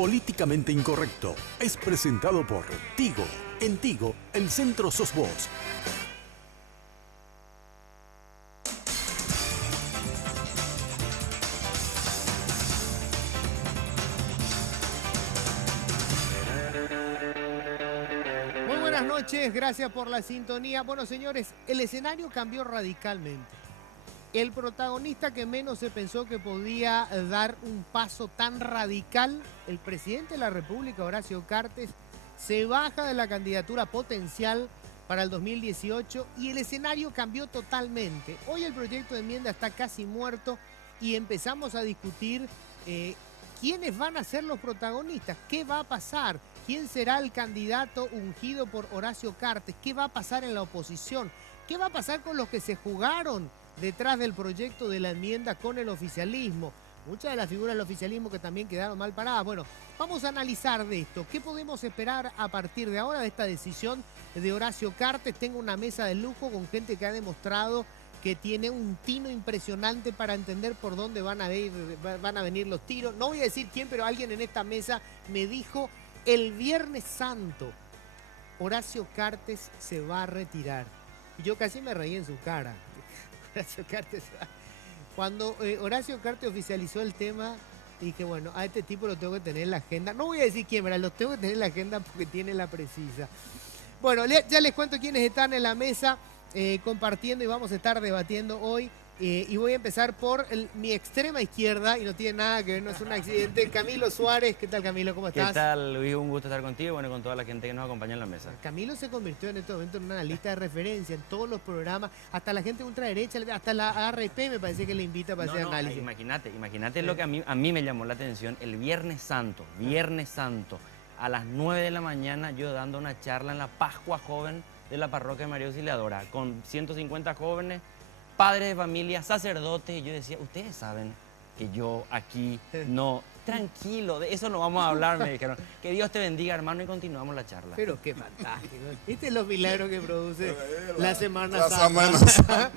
Políticamente Incorrecto es presentado por Tigo. En Tigo, el centro sos vos. Muy buenas noches, gracias por la sintonía. Bueno, señores, el escenario cambió radicalmente. El protagonista que menos se pensó que podía dar un paso tan radical, el presidente de la República, Horacio Cartes, se baja de la candidatura potencial para el 2018 y el escenario cambió totalmente. Hoy el proyecto de enmienda está casi muerto y empezamos a discutir quiénes van a ser los protagonistas, qué va a pasar, quién será el candidato ungido por Horacio Cartes, qué va a pasar en la oposición, qué va a pasar con los que se jugaron detrás del proyecto de la enmienda con el oficialismo. Muchas de las figuras del oficialismo que también quedaron mal paradas. Bueno, vamos a analizar de esto. ¿Qué podemos esperar a partir de ahora de esta decisión de Horacio Cartes? Tengo una mesa de lujo con gente que ha demostrado que tiene un tino impresionante para entender por dónde van a venir los tiros. No voy a decir quién, pero alguien en esta mesa me dijo el Viernes Santo, Horacio Cartes se va a retirar. Y yo casi me reí en su cara. Horacio Cartes, cuando Horacio Cartes oficializó el tema, dije, bueno, a este tipo lo tengo que tener en la agenda. No voy a decir quién, ¿verdad? Lo tengo que tener en la agenda porque tiene la precisa. Bueno, ya les cuento quiénes están en la mesa compartiendo y vamos a estar debatiendo hoy. Y voy a empezar por mi extrema izquierda, y no tiene nada que ver, no es un accidente. Camilo Suárez, ¿qué tal, Camilo? ¿Cómo estás? ¿Qué tal, Luis? Un gusto estar contigo y bueno, con toda la gente que nos acompaña en la mesa. Camilo se convirtió en este momento en una analista de referencia en todos los programas, hasta la gente ultraderecha, hasta la ARP me parece que le invita para hacer análisis. Imagínate lo que a mí me llamó la atención, el Viernes Santo, a las 9 de la mañana, yo dando una charla en la Pascua Joven de la parroquia de María Auxiliadora, con 150 jóvenes, padres de familia, sacerdotes, y yo decía, ustedes saben que yo aquí no, tranquilo, de eso no vamos a hablar, me dijeron. Que Dios te bendiga, hermano, y continuamos la charla. Pero qué fantástico. ¿Viste los milagros que produce la Semana Santa?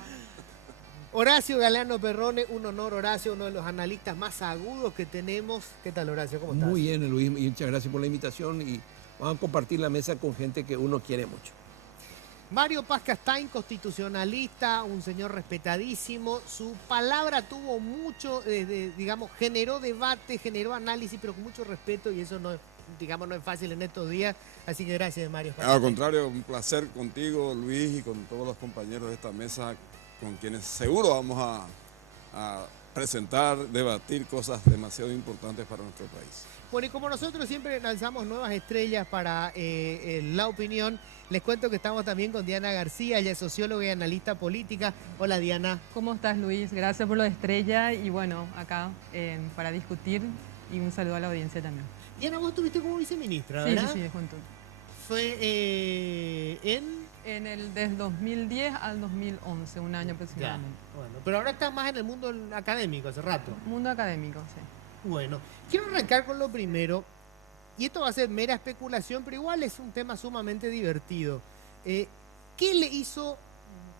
Horacio Galeano Perrone, un honor, Horacio, uno de los analistas más agudos que tenemos. ¿Qué tal, Horacio? ¿Cómo estás? Muy bien, Luis, y muchas gracias por la invitación y vamos a compartir la mesa con gente que uno quiere mucho. Mario Paz Castain, constitucionalista, un señor respetadísimo. Su palabra tuvo mucho, digamos, generó debate, generó análisis, pero con mucho respeto, y eso no es, digamos, no es fácil en estos días. Así que gracias, Mario Paz. Al contrario, un placer contigo, Luis, y con todos los compañeros de esta mesa, con quienes seguro vamos a presentar, debatir cosas demasiado importantes para nuestro país. Bueno, y como nosotros siempre lanzamos nuevas estrellas para la opinión, les cuento que estamos también con Diana García, ella es socióloga y analista política. Hola, Diana. ¿Cómo estás, Luis? Gracias por lo de estrella y bueno, acá para discutir, y un saludo a la audiencia también. Diana, vos estuviste como viceministra, Sí, ¿verdad? sí, junto. Fue En el del 2010 al 2011, un año aproximadamente. Ya, bueno, pero ahora estás más en el mundo académico hace rato. Mundo académico, sí. Bueno, quiero arrancar con lo primero, y esto va a ser mera especulación, pero igual es un tema sumamente divertido. ¿Qué le hizo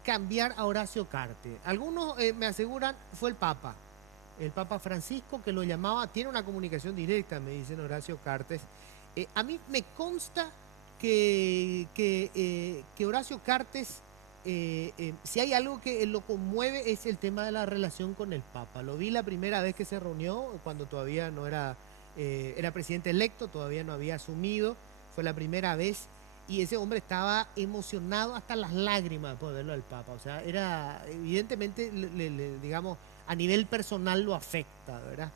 cambiar a Horacio Cartes? Algunos me aseguran fue el Papa Francisco, que lo llamaba, tiene una comunicación directa, me dicen Horacio Cartes. A mí me consta que Horacio Cartes, si hay algo que lo conmueve, es el tema de la relación con el Papa. Lo vi la primera vez que se reunió, cuando todavía no era presidente electo, todavía no había asumido, fue la primera vez, y ese hombre estaba emocionado hasta las lágrimas de poder verlo al Papa. O sea, evidentemente, digamos, a nivel personal lo afecta, ¿verdad?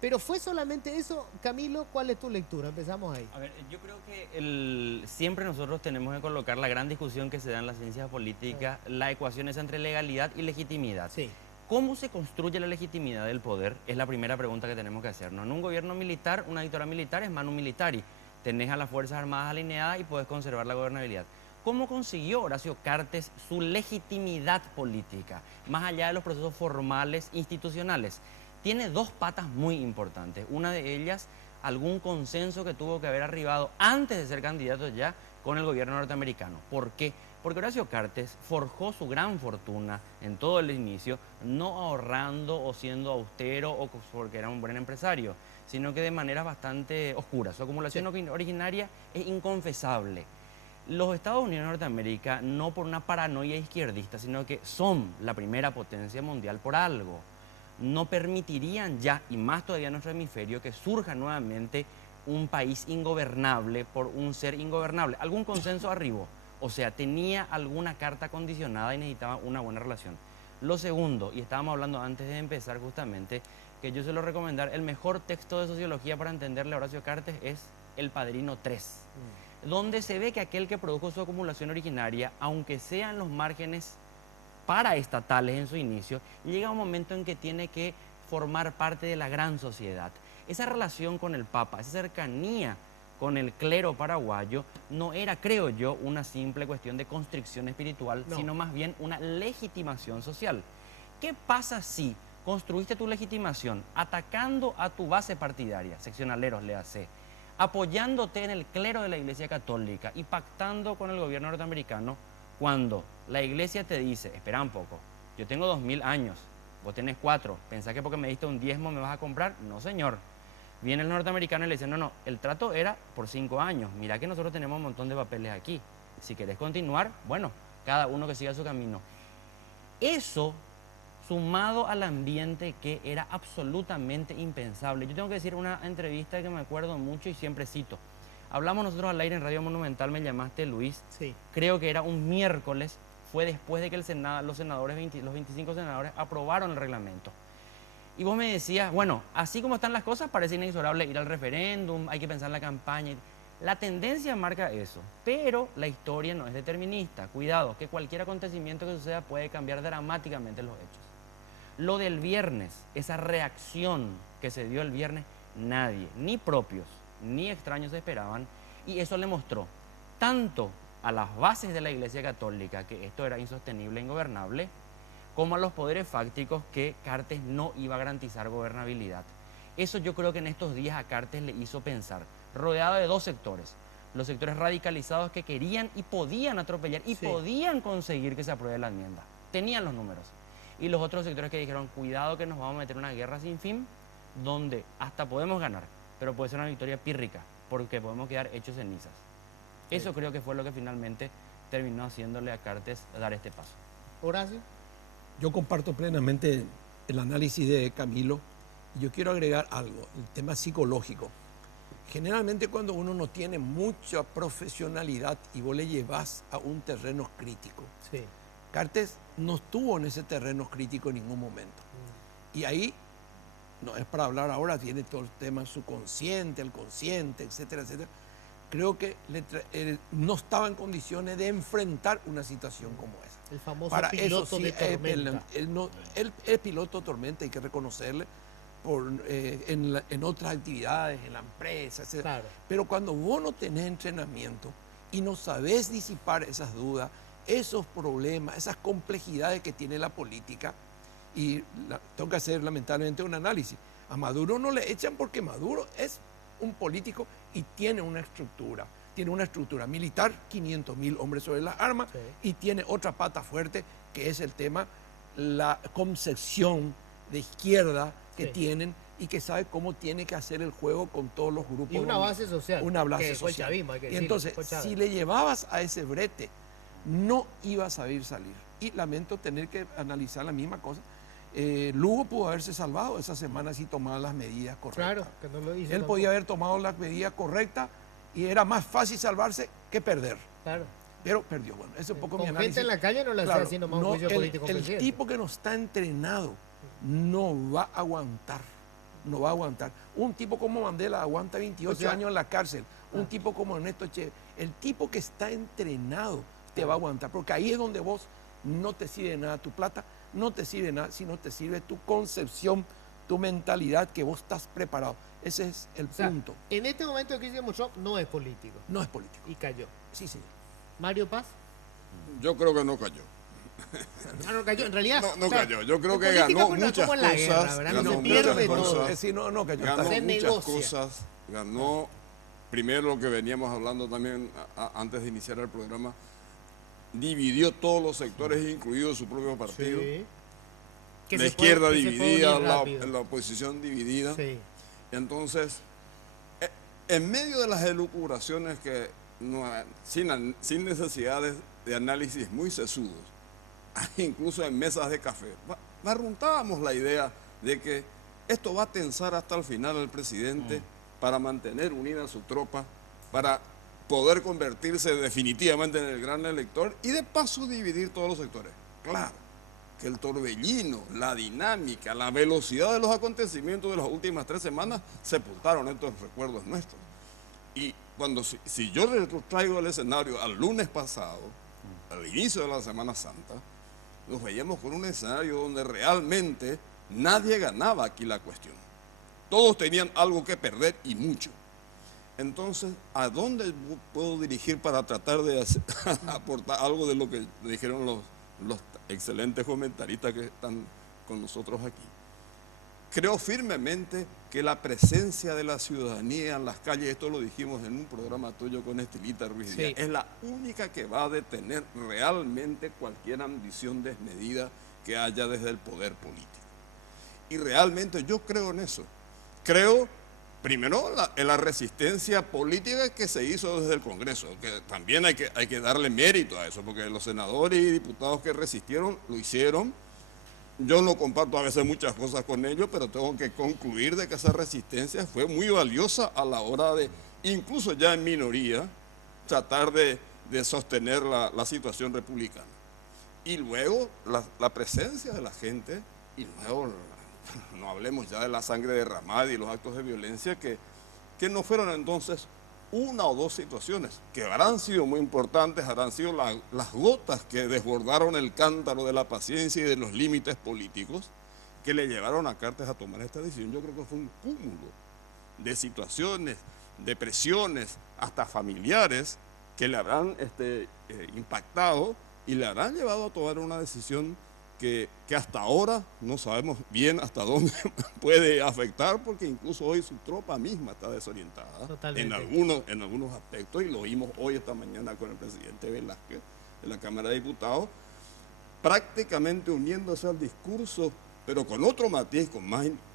Pero ¿fue solamente eso? Camilo, ¿cuál es tu lectura? Empezamos ahí. A ver, yo creo que siempre nosotros tenemos que colocar la gran discusión que se da en las ciencias políticas, la ecuación esa entre legalidad y legitimidad. Sí. ¿Cómo se construye la legitimidad del poder? Es la primera pregunta que tenemos que hacernos. En un gobierno militar, una dictadura militar es manu militari. Tenés a las Fuerzas Armadas alineadas y podés conservar la gobernabilidad. ¿Cómo consiguió Horacio Cartes su legitimidad política, más allá de los procesos formales institucionales? Tiene dos patas muy importantes. Una de ellas, algún consenso que tuvo que haber arribado antes de ser candidato ya con el gobierno norteamericano. ¿Por qué? Porque Horacio Cartes forjó su gran fortuna en todo el inicio, no ahorrando o siendo austero o porque era un buen empresario, sino que de maneras bastante oscuras. Su acumulación originaria es inconfesable. Los Estados Unidos de Norteamérica, no por una paranoia izquierdista, sino que son la primera potencia mundial por algo. No permitirían ya, y más todavía en nuestro hemisferio, que surja nuevamente un país ingobernable por un ser ingobernable. Algún consenso arribó, o sea, tenía alguna carta condicionada y necesitaba una buena relación. Lo segundo, y estábamos hablando antes de empezar justamente, que yo suelo recomendar, el mejor texto de sociología para entenderle a Horacio Cartes es El Padrino 3, donde se ve que aquel que produjo su acumulación originaria, aunque sean los márgenes paraestatales en su inicio, llega un momento en que tiene que formar parte de la gran sociedad. Esa relación con el Papa, esa cercanía con el clero paraguayo, no era, creo yo, una simple cuestión de constricción espiritual, sino más bien una legitimación social. ¿Qué pasa si construiste tu legitimación atacando a tu base partidaria, seccionaleros, léase, apoyándote en el clero de la Iglesia Católica y pactando con el gobierno norteamericano, cuando la Iglesia te dice, espera un poco, yo tengo 2000 años, vos tenés 4, ¿pensás que porque me diste un diezmo me vas a comprar? No, señor. Viene el norteamericano y le dice, no, el trato era por 5 años, mira que nosotros tenemos un montón de papeles aquí, si querés continuar, bueno, cada uno que siga su camino. Eso, sumado al ambiente que era absolutamente impensable. Yo tengo que decir una entrevista que me acuerdo mucho y siempre cito. Hablamos nosotros al aire en Radio Monumental, me llamaste Luis, creo que era un miércoles, fue después de que los 25 senadores aprobaron el reglamento. Y vos me decías, bueno, así como están las cosas, parece inexorable ir al referéndum, hay que pensar en la campaña. La tendencia marca eso, pero la historia no es determinista. Cuidado, que cualquier acontecimiento que suceda puede cambiar dramáticamente los hechos. Lo del viernes, esa reacción que se dio el viernes, nadie, ni propios, ni extraños esperaban, y eso le mostró tanto a las bases de la Iglesia Católica que esto era insostenible e ingobernable, como a los poderes fácticos que Cartes no iba a garantizar gobernabilidad. Eso yo creo que en estos días a Cartes le hizo pensar, rodeado de dos sectores, los sectores radicalizados que querían y podían atropellar y podían conseguir que se apruebe la enmienda, tenían los números, y los otros sectores que dijeron, cuidado que nos vamos a meter en una guerra sin fin, donde hasta podemos ganar, pero puede ser una victoria pírrica, porque podemos quedar hechos cenizas. Eso creo que fue lo que finalmente terminó haciéndole a Cartes dar este paso. Horacio. Yo comparto plenamente el análisis de Camilo y yo quiero agregar algo, el tema psicológico. Generalmente cuando uno no tiene mucha profesionalidad y vos le llevas a un terreno crítico, Cartes no estuvo en ese terreno crítico en ningún momento. Y ahí, no es para hablar ahora, tiene todo el tema subconsciente, el consciente, etcétera, etcétera. Creo que no estaba en condiciones de enfrentar una situación como esa. El famoso para piloto eso, sí, de tormenta. Él es piloto de tormenta, hay que reconocerle en otras actividades, en la empresa, etc. Claro. Pero cuando vos no tenés entrenamiento y no sabés disipar esas dudas, esos problemas, esas complejidades que tiene la política, y tengo que hacer lamentablemente un análisis. A Maduro no le echan porque Maduro es un político y tiene una estructura militar, 500.000 hombres sobre las armas, y tiene otra pata fuerte que es el tema, la concepción de izquierda que tienen y que sabe cómo tiene que hacer el juego con todos los grupos. Y una base social. Una base que fue el social. chavismo, hay que Y decirlo, entonces, fue Chávez. si le llevabas a ese brete, no iba a saber salir. Y lamento tener que analizar la misma cosa. Lugo pudo haberse salvado esa semana si tomaba las medidas correctas. Claro, que no lo hizo. Él podía haber tomado las medidas correctas y era más fácil salvarse que perder. Claro. Pero perdió. Bueno, ese es un poco Con mi análisis. gente en la calle no le está haciendo más un juicio político. El tipo que no está entrenado no va a aguantar. No va a aguantar. Un tipo como Mandela aguanta 28 años en la cárcel. Un tipo como Ernesto Che. El tipo que está entrenado te va a aguantar. Porque ahí es donde vos no te sirve nada tu plata, no te sirve nada, sino te sirve tu concepción, tu mentalidad, que vos estás preparado. Ese es el punto. En este momento de crisis de Trump no es político. No es político. Y cayó. Sí, señor. Mario Paz. Yo creo que no cayó. No cayó, en realidad. No cayó. Yo creo que ganó muchas cosas. Ganó muchas cosas. No cayó. Ganó muchas cosas. Ganó, primero lo que veníamos hablando también antes de iniciar el programa, dividió todos los sectores, incluido su propio partido. Sí. La izquierda dividida, la oposición dividida. Sí. Entonces, en medio de las elucubraciones que sin necesidades de análisis muy sesudos, incluso en mesas de café, barruntábamos la idea de que esto va a tensar hasta el final al presidente para mantener unida su tropa, para poder convertirse definitivamente en el gran elector y de paso dividir todos los sectores. Claro, que el torbellino, la dinámica, la velocidad de los acontecimientos de las últimas 3 semanas sepultaron estos recuerdos nuestros. Y si yo retrotraigo el escenario al lunes pasado, al inicio de la Semana Santa, nos veíamos con un escenario donde realmente nadie ganaba aquí la cuestión. Todos tenían algo que perder y mucho. Entonces, ¿a dónde puedo dirigir para tratar de aportar algo de lo que dijeron los excelentes comentaristas que están con nosotros aquí? Creo firmemente que la presencia de la ciudadanía en las calles, esto lo dijimos en un programa tuyo con Estelita Ruiz Díaz, es la única que va a detener realmente cualquier ambición desmedida que haya desde el poder político. Y realmente yo creo en eso. Creo, primero, en la resistencia política que se hizo desde el Congreso, que también hay que darle mérito a eso, porque los senadores y diputados que resistieron lo hicieron. Yo no comparto a veces muchas cosas con ellos, pero tengo que concluir de que esa resistencia fue muy valiosa a la hora de, incluso ya en minoría, tratar de sostener la situación republicana. Y luego la presencia de la gente, y luego no hablemos ya de la sangre derramada y los actos de violencia que no fueron entonces una o dos situaciones que habrán sido muy importantes, habrán sido las gotas que desbordaron el cántaro de la paciencia y de los límites políticos que le llevaron a Cartes a tomar esta decisión. Yo creo que fue un cúmulo de situaciones, de presiones, hasta familiares, que le habrán impactado y le habrán llevado a tomar una decisión que hasta ahora no sabemos bien hasta dónde puede afectar, porque incluso hoy su tropa misma está desorientada en algunos aspectos, y lo vimos hoy, esta mañana, con el presidente Velázquez en la Cámara de Diputados, prácticamente uniéndose al discurso, pero con otro matiz,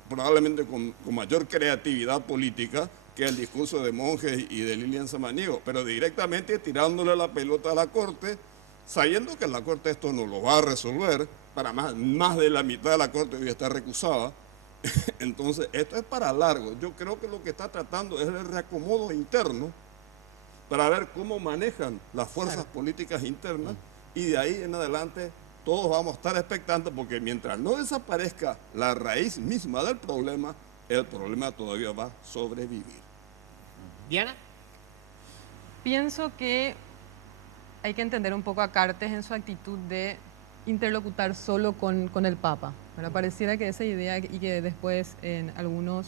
probablemente con mayor creatividad política que el discurso de Monjes y de Lilian Samaniego, pero directamente tirándole la pelota a la Corte, sabiendo que la Corte esto no lo va a resolver. Para más de la mitad de la Corte hoy está recusada. Entonces, esto es para largo. Yo creo que lo que está tratando es el reacomodo interno para ver cómo manejan las fuerzas políticas internas, y de ahí en adelante todos vamos a estar expectantes, porque mientras no desaparezca la raíz misma del problema, el problema todavía va a sobrevivir. Diana. Pienso que hay que entender un poco a Cartes en su actitud de interlocutar solo con el Papa. Me pareciera que esa idea, y que después algunos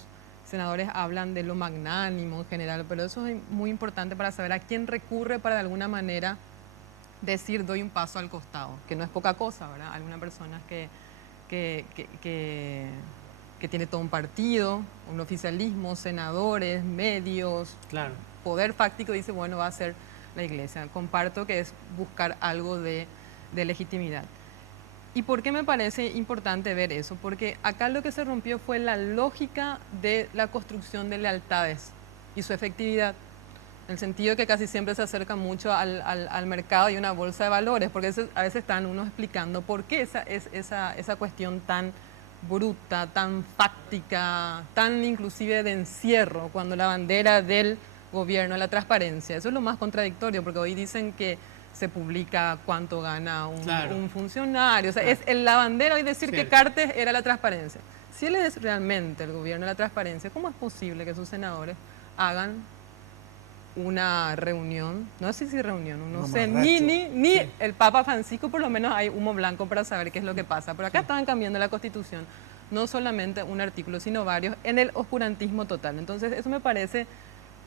senadores hablan de lo magnánimo en general, pero eso es muy importante para saber a quién recurre para de alguna manera decir doy un paso al costado, que no es poca cosa, ¿verdad? Algunas personas que tiene todo un partido, un oficialismo, senadores, medios, poder fáctico, dice, bueno, va a ser la Iglesia. Comparto que es buscar algo de legitimidad. ¿Y por qué me parece importante ver eso? Porque acá lo que se rompió fue la lógica de la construcción de lealtades y su efectividad, en el sentido que casi siempre se acerca mucho al mercado y una bolsa de valores, porque a veces están unos explicando por qué esa cuestión tan bruta, tan fáctica, tan inclusive de encierro, cuando la bandera del gobierno es la transparencia. Eso es lo más contradictorio, porque hoy dicen que se publica cuánto gana un funcionario. O sea, es la bandera hoy decir que Cartes era la transparencia. Si él es realmente el gobierno de la transparencia, ¿cómo es posible que sus senadores hagan una reunión? No sé si reunión, no sé, ni el Papa Francisco, por lo menos hay humo blanco para saber qué es lo que pasa. Pero acá estaban cambiando la Constitución, no solamente un artículo, sino varios, en el oscurantismo total. Entonces, eso me parece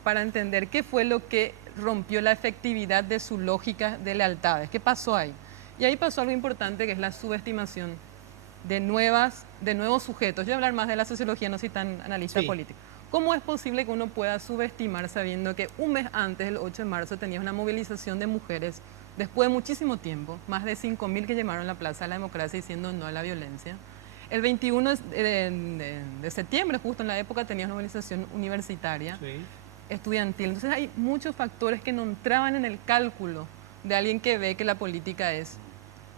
para entender qué fue lo que rompió la efectividad de su lógica de lealtades. ¿Qué pasó ahí? Y ahí pasó algo importante, que es la subestimación de nuevos sujetos. Yo voy a hablar más de la sociología, no soy tan analista político. ¿Cómo es posible que uno pueda subestimar sabiendo que un mes antes, el 8 de marzo, tenías una movilización de mujeres, después de muchísimo tiempo, más de 5.000 que llamaron a la Plaza de la Democracia diciendo no a la violencia? El 21 de septiembre, justo en la época, tenías una movilización universitaria, estudiantil. Entonces hay muchos factores que no entraban en el cálculo de alguien que ve que la política es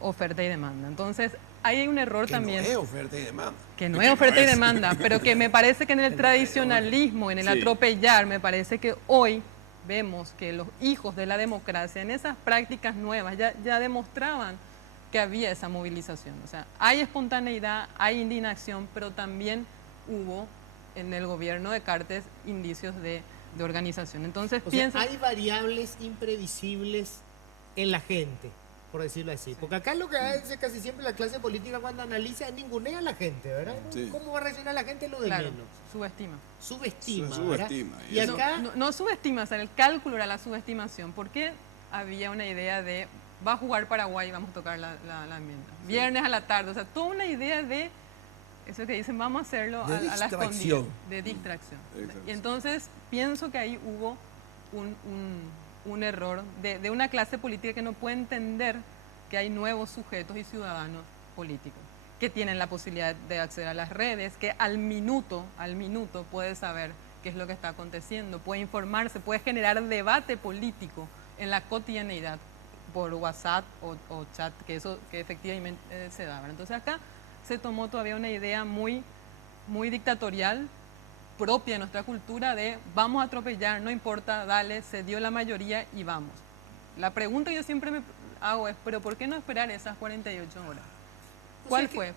oferta y demanda. Entonces hay un error también. Que no es oferta y demanda. Que no es oferta y demanda, pero que me parece que en el tradicionalismo, en el atropellar, me parece que hoy vemos que los hijos de la democracia, en esas prácticas nuevas, ya demostraban que había esa movilización. O sea, hay espontaneidad, hay indignación, pero también hubo en el gobierno de Cartes indicios de organización. Entonces, hay variables imprevisibles en la gente, por decirlo así. Porque acá lo que hace casi siempre la clase política cuando analiza es ningunea a la gente, ¿verdad? Sí. ¿Cómo va a reaccionar la gente? Lo de menos. Subestima. Subestima. Y acá... No subestima, o sea, el cálculo era la subestimación, porque había una idea de va a jugar Paraguay y vamos a tocar la enmienda. Viernes a la tarde, o sea, toda una idea de eso que dicen, vamos a hacerlo a la escondida, de distracción. Y entonces pienso que ahí hubo un error de una clase política que no puede entender que hay nuevos sujetos y ciudadanos políticos que tienen la posibilidad de acceder a las redes, que al minuto puede saber qué es lo que está aconteciendo, puede informarse, puede generar debate político en la cotidianeidad por WhatsApp o chat, que efectivamente se daba. Entonces acá se tomó todavía una idea muy dictatorial, propia de nuestra cultura, de vamos a atropellar, no importa, dale, se dio la mayoría y vamos. La pregunta que yo siempre me hago es, ¿pero por qué no esperar esas 48 horas?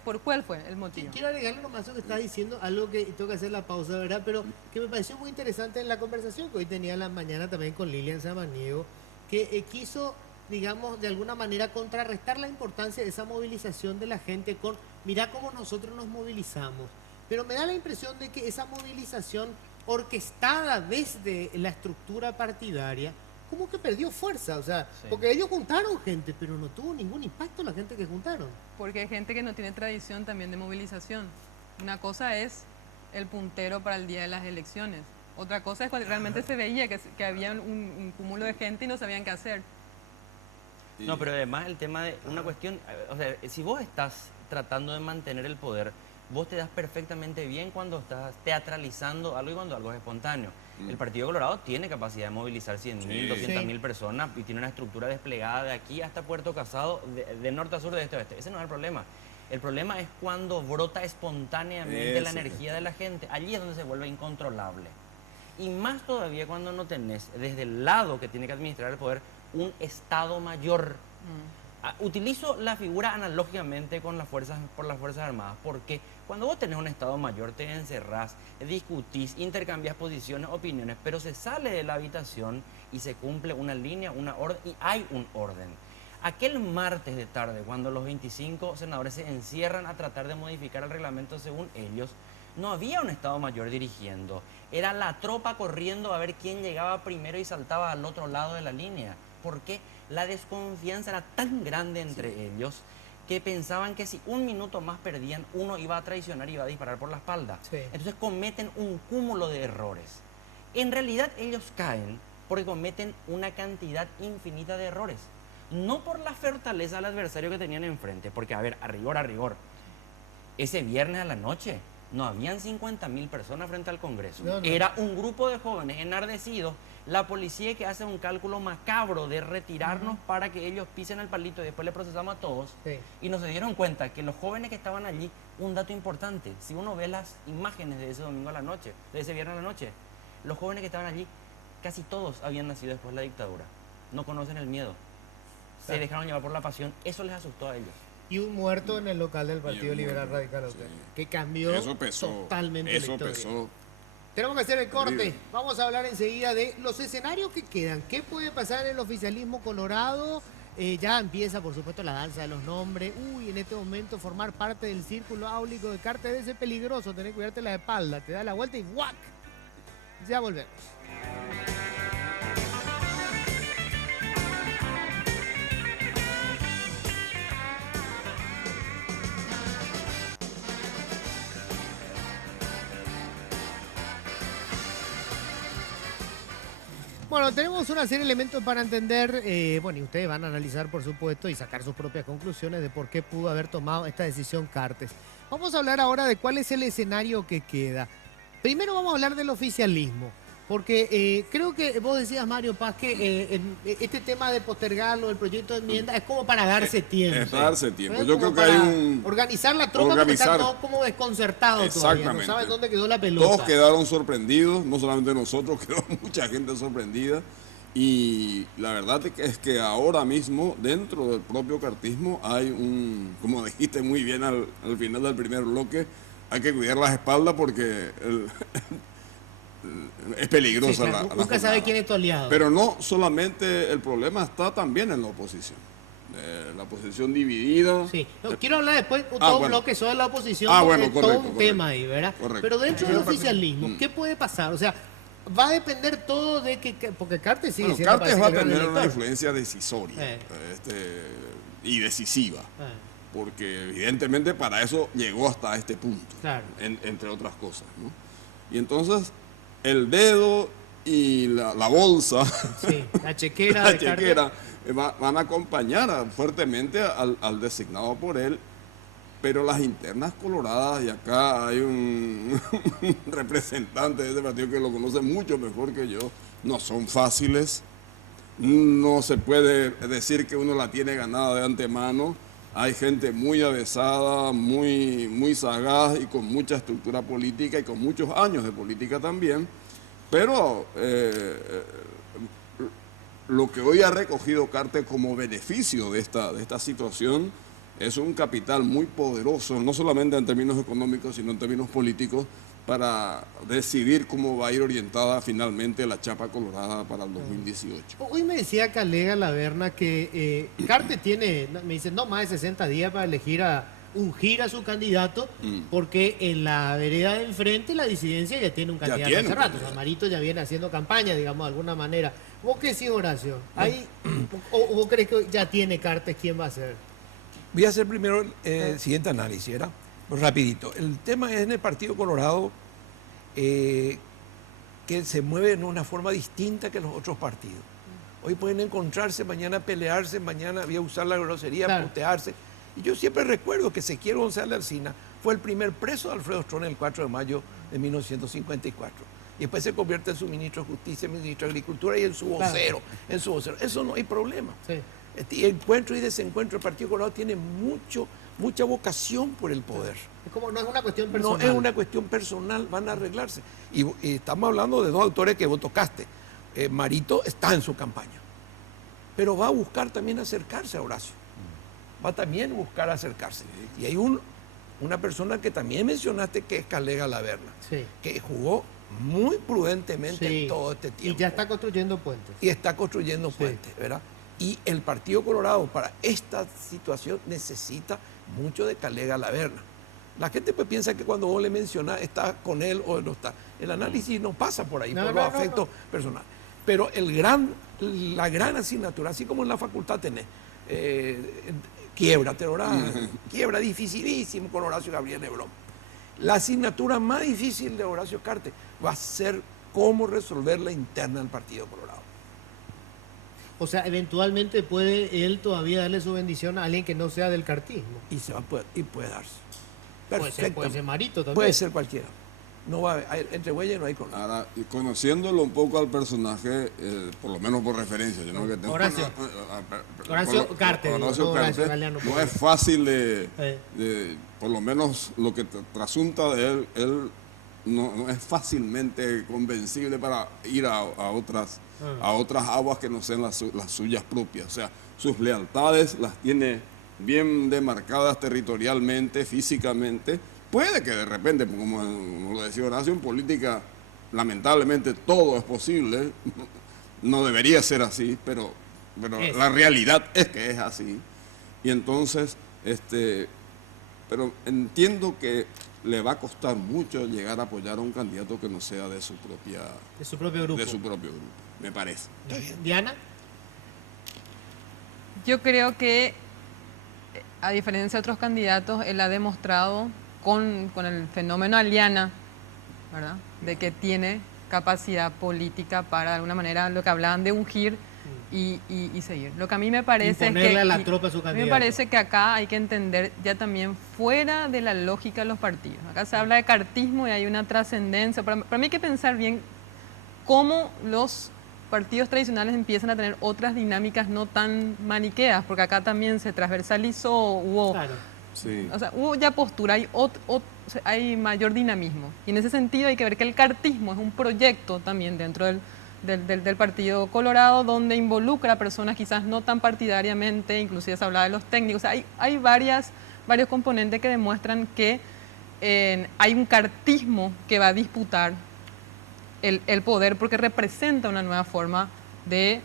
¿Por cuál fue el motivo? Quiero agregarle nomás lo que está diciendo, algo que tengo que hacer la pausa, ¿verdad? Pero que me pareció muy interesante en la conversación que hoy tenía en la mañana también con Lilian Samaniego, que quiso, digamos, de alguna manera contrarrestar la importancia de esa movilización de la gente con, mirá cómo nosotros nos movilizamos. Pero me da la impresión de que esa movilización orquestada desde la estructura partidaria, como que perdió fuerza, o sea, porque ellos juntaron gente, pero no tuvo ningún impacto la gente que juntaron. Porque hay gente que no tiene tradición también de movilización. Una cosa es el puntero para el día de las elecciones. Otra cosa es cuando realmente se veía que había un cúmulo de gente y no sabían qué hacer. No, pero además el tema de una cuestión, o sea, si vos estás tratando de mantener el poder, vos te das perfectamente bien cuando estás teatralizando algo y cuando algo es espontáneo. El Partido Colorado tiene capacidad de movilizar 100.000, 200.000 personas y tiene una estructura desplegada de aquí hasta Puerto Casado, de norte a sur, de este a oeste. Ese no es el problema. El problema es cuando brota espontáneamente la energía de la gente. Allí es donde se vuelve incontrolable. Y más todavía cuando no tenés, desde el lado que tiene que administrar el poder, un Estado Mayor. Utilizo la figura analógicamente por las Fuerzas Armadas, porque cuando vos tenés un Estado Mayor te encerrás, discutís, intercambias posiciones, opiniones, pero se sale de la habitación y se cumple una línea, una orden, y hay un orden. Aquel martes de tarde, cuando los 25 senadores se encierran a tratar de modificar el reglamento según ellos, no había un Estado Mayor dirigiendo, era la tropa corriendo a ver quién llegaba primero y saltaba al otro lado de la línea. ¿Por qué? La desconfianza era tan grande entre ellos que pensaban que si un minuto más perdían, uno iba a traicionar y iba a disparar por la espalda. Entonces cometen un cúmulo de errores. En realidad ellos caen porque cometen una cantidad infinita de errores. No por la fortaleza del adversario que tenían enfrente, porque a ver, a rigor, ese viernes a la noche no habían 50.000 personas frente al Congreso. Era un grupo de jóvenes enardecidos, la policía que hace un cálculo macabro de retirarnos para que ellos pisen el palito y después le procesamos a todos. Y nos se dieron cuenta que los jóvenes que estaban allí, un dato importante, si uno ve las imágenes de ese domingo a la noche, de ese viernes a la noche, los jóvenes que estaban allí, casi todos habían nacido después de la dictadura. No conocen el miedo. Se dejaron llevar por la pasión. Eso les asustó a ellos. Y un muerto en el local del Partido Liberal Radical, que cambió totalmente la historia. Tenemos que hacer el corte. Vamos a hablar enseguida de los escenarios que quedan. ¿Qué puede pasar en el oficialismo colorado? Ya empieza, por supuesto, la danza de los nombres. En este momento formar parte del círculo áulico de Cartes debe ser peligroso. Tener que cuidarte la espalda. Te da la vuelta y ¡guac! Ya volvemos. Bueno, tenemos una serie de elementos para entender, y ustedes van a analizar, por supuesto, y sacar sus propias conclusiones de por qué pudo haber tomado esta decisión Cartes. Vamos a hablar ahora de cuál es el escenario que queda. Primero vamos a hablar del oficialismo, porque creo que vos decías, Mario Paz, que este tema de postergarlo, el proyecto de enmienda, es como para darse tiempo. Es para darse tiempo. ¿No? Yo Como creo que hay para un... organizar la tropa, porque están todos como desconcertados todavía, no Exactamente. saben dónde quedó la pelota. Todos quedaron sorprendidos, no solamente nosotros, quedó mucha gente sorprendida. Y la verdad es que ahora mismo, dentro del propio cartismo, hay un, como dijiste muy bien al final del primer bloque, hay que cuidar las espaldas porque es peligrosa Sí, claro, la nunca jornada. sabe quién es tu aliado. Pero no solamente el problema está también en la oposición. La oposición dividida. Sí. No, quiero hablar después todo un bueno. bloque sobre la oposición, Bueno, porque correcto, todo un correcto. tema ahí, ¿verdad? Correcto. Pero dentro del oficialismo, Mm. ¿qué puede pasar? O sea, va a depender todo de que porque Cartes sigue Bueno, siendo Cartes parece va a que el gran tener una elector. influencia decisoria y decisiva. Ah, Porque evidentemente para eso llegó hasta este punto, Claro. entre otras cosas, ¿no? Y entonces el dedo y la bolsa, sí, la chequera la de Cartes. chequera, van a acompañar fuertemente al designado por él, pero las internas coloradas, y acá hay un representante de ese partido que lo conoce mucho mejor que yo, no son fáciles. No se puede decir que uno la tiene ganada de antemano. Hay gente muy avesada, muy sagaz y con mucha estructura política y con muchos años de política también. Pero lo que hoy ha recogido Cartes como beneficio de esta situación es un capital muy poderoso, no solamente en términos económicos, sino en términos políticos, para decidir cómo va a ir orientada finalmente la chapa colorada para el 2018. Hoy me decía Calega Laverna que Cartes tiene, me dice, no más de 60 días para ungir a su candidato, porque en la vereda de enfrente la disidencia ya tiene un Ya candidato tiene hace un rato. candidato. O sea, Marito ya viene haciendo campaña, digamos, de alguna manera. ¿Vos qué decís, Horacio? ¿Hay, o vos crees que ya tiene Cartes quién va a ser? Voy a hacer primero el siguiente análisis, ¿verdad? Pues rapidito. El tema es en el Partido Colorado que se mueve en una forma distinta que los otros partidos. Hoy pueden encontrarse, mañana pelearse, mañana voy a usar la grosería, Claro. putearse. Y yo siempre recuerdo que Ezequiel González Alsina fue el primer preso de Alfredo Strone el 4 de mayo de 1954. Y después se convierte en su ministro de Justicia, ministro de Agricultura y en su vocero. En su vocero. Eso no hay problema. Sí. Y encuentro y desencuentro, el Partido Colorado tiene mucha vocación por el poder. Es como, no es una cuestión No personal. es una cuestión personal, van a arreglarse. Y estamos hablando de dos autores que vos tocaste. Marito está en su campaña, pero va a buscar también acercarse a Horacio. Va también a buscar acercarse. Y hay una persona que también mencionaste, que es Calega Laverna, Sí. que jugó muy prudentemente Sí. en todo este tiempo. Y ya está construyendo puentes. Y está construyendo puentes, ¿verdad? Y el Partido Colorado para esta situación necesita mucho de Calega Laverna. La gente pues piensa que cuando vos le mencionás está con él o no está. El análisis no pasa por ahí, No, por no, los no, afectos personales. Pero la gran asignatura, así como en la facultad tenés, quiebra dificilísimo con Horacio Gabriel Lebrón. La asignatura más difícil de Horacio Cartes va a ser cómo resolver la interna del Partido Colorado. O sea, eventualmente puede él todavía darle su bendición a alguien que no sea del cartismo. Y puede darse. Puede ser Marito también. Puede ser cualquiera. No va a haber, entre huellas no hay color. Ahora, y conociéndolo un poco al personaje, por lo menos por referencia, yo no que tengo Horacio. Horacio Cartes, Horacio no Horacio Cartes, Galeano, no por es fácil Eh. por lo menos lo que trasunta de él no es fácilmente convencible para ir a otras aguas que no sean las suyas propias. O sea, sus lealtades las tiene bien demarcadas territorialmente, físicamente. Puede que de repente, como lo decía Horacio, en política lamentablemente todo es posible, no debería ser así, pero la realidad es que es así. Y entonces, pero entiendo que le va a costar mucho llegar a apoyar a un candidato que no sea de su propio grupo, me parece. Diana. Yo creo que, a diferencia de otros candidatos, él ha demostrado con el fenómeno Aliana, ¿verdad?, de que tiene capacidad política para, de alguna manera, lo que hablaban de ungir, y seguir. Lo que a mí me parece Imponerle es que... a la tropa su a mí candidato. me parece que acá hay que entender ya también fuera de la lógica de los partidos. Acá se habla de cartismo y hay una trascendencia. Para mí hay que pensar bien cómo los partidos tradicionales empiezan a tener otras dinámicas no tan maniqueas, porque acá también se transversalizó, hubo, Claro. Sí. o sea, hubo ya postura, o sea, hay mayor dinamismo. Y en ese sentido hay que ver que el cartismo es un proyecto también dentro del Partido Colorado, donde involucra a personas quizás no tan partidariamente, inclusive se hablaba de los técnicos. O sea, hay varios componentes que demuestran que hay un cartismo que va a disputar el poder porque representa una nueva forma de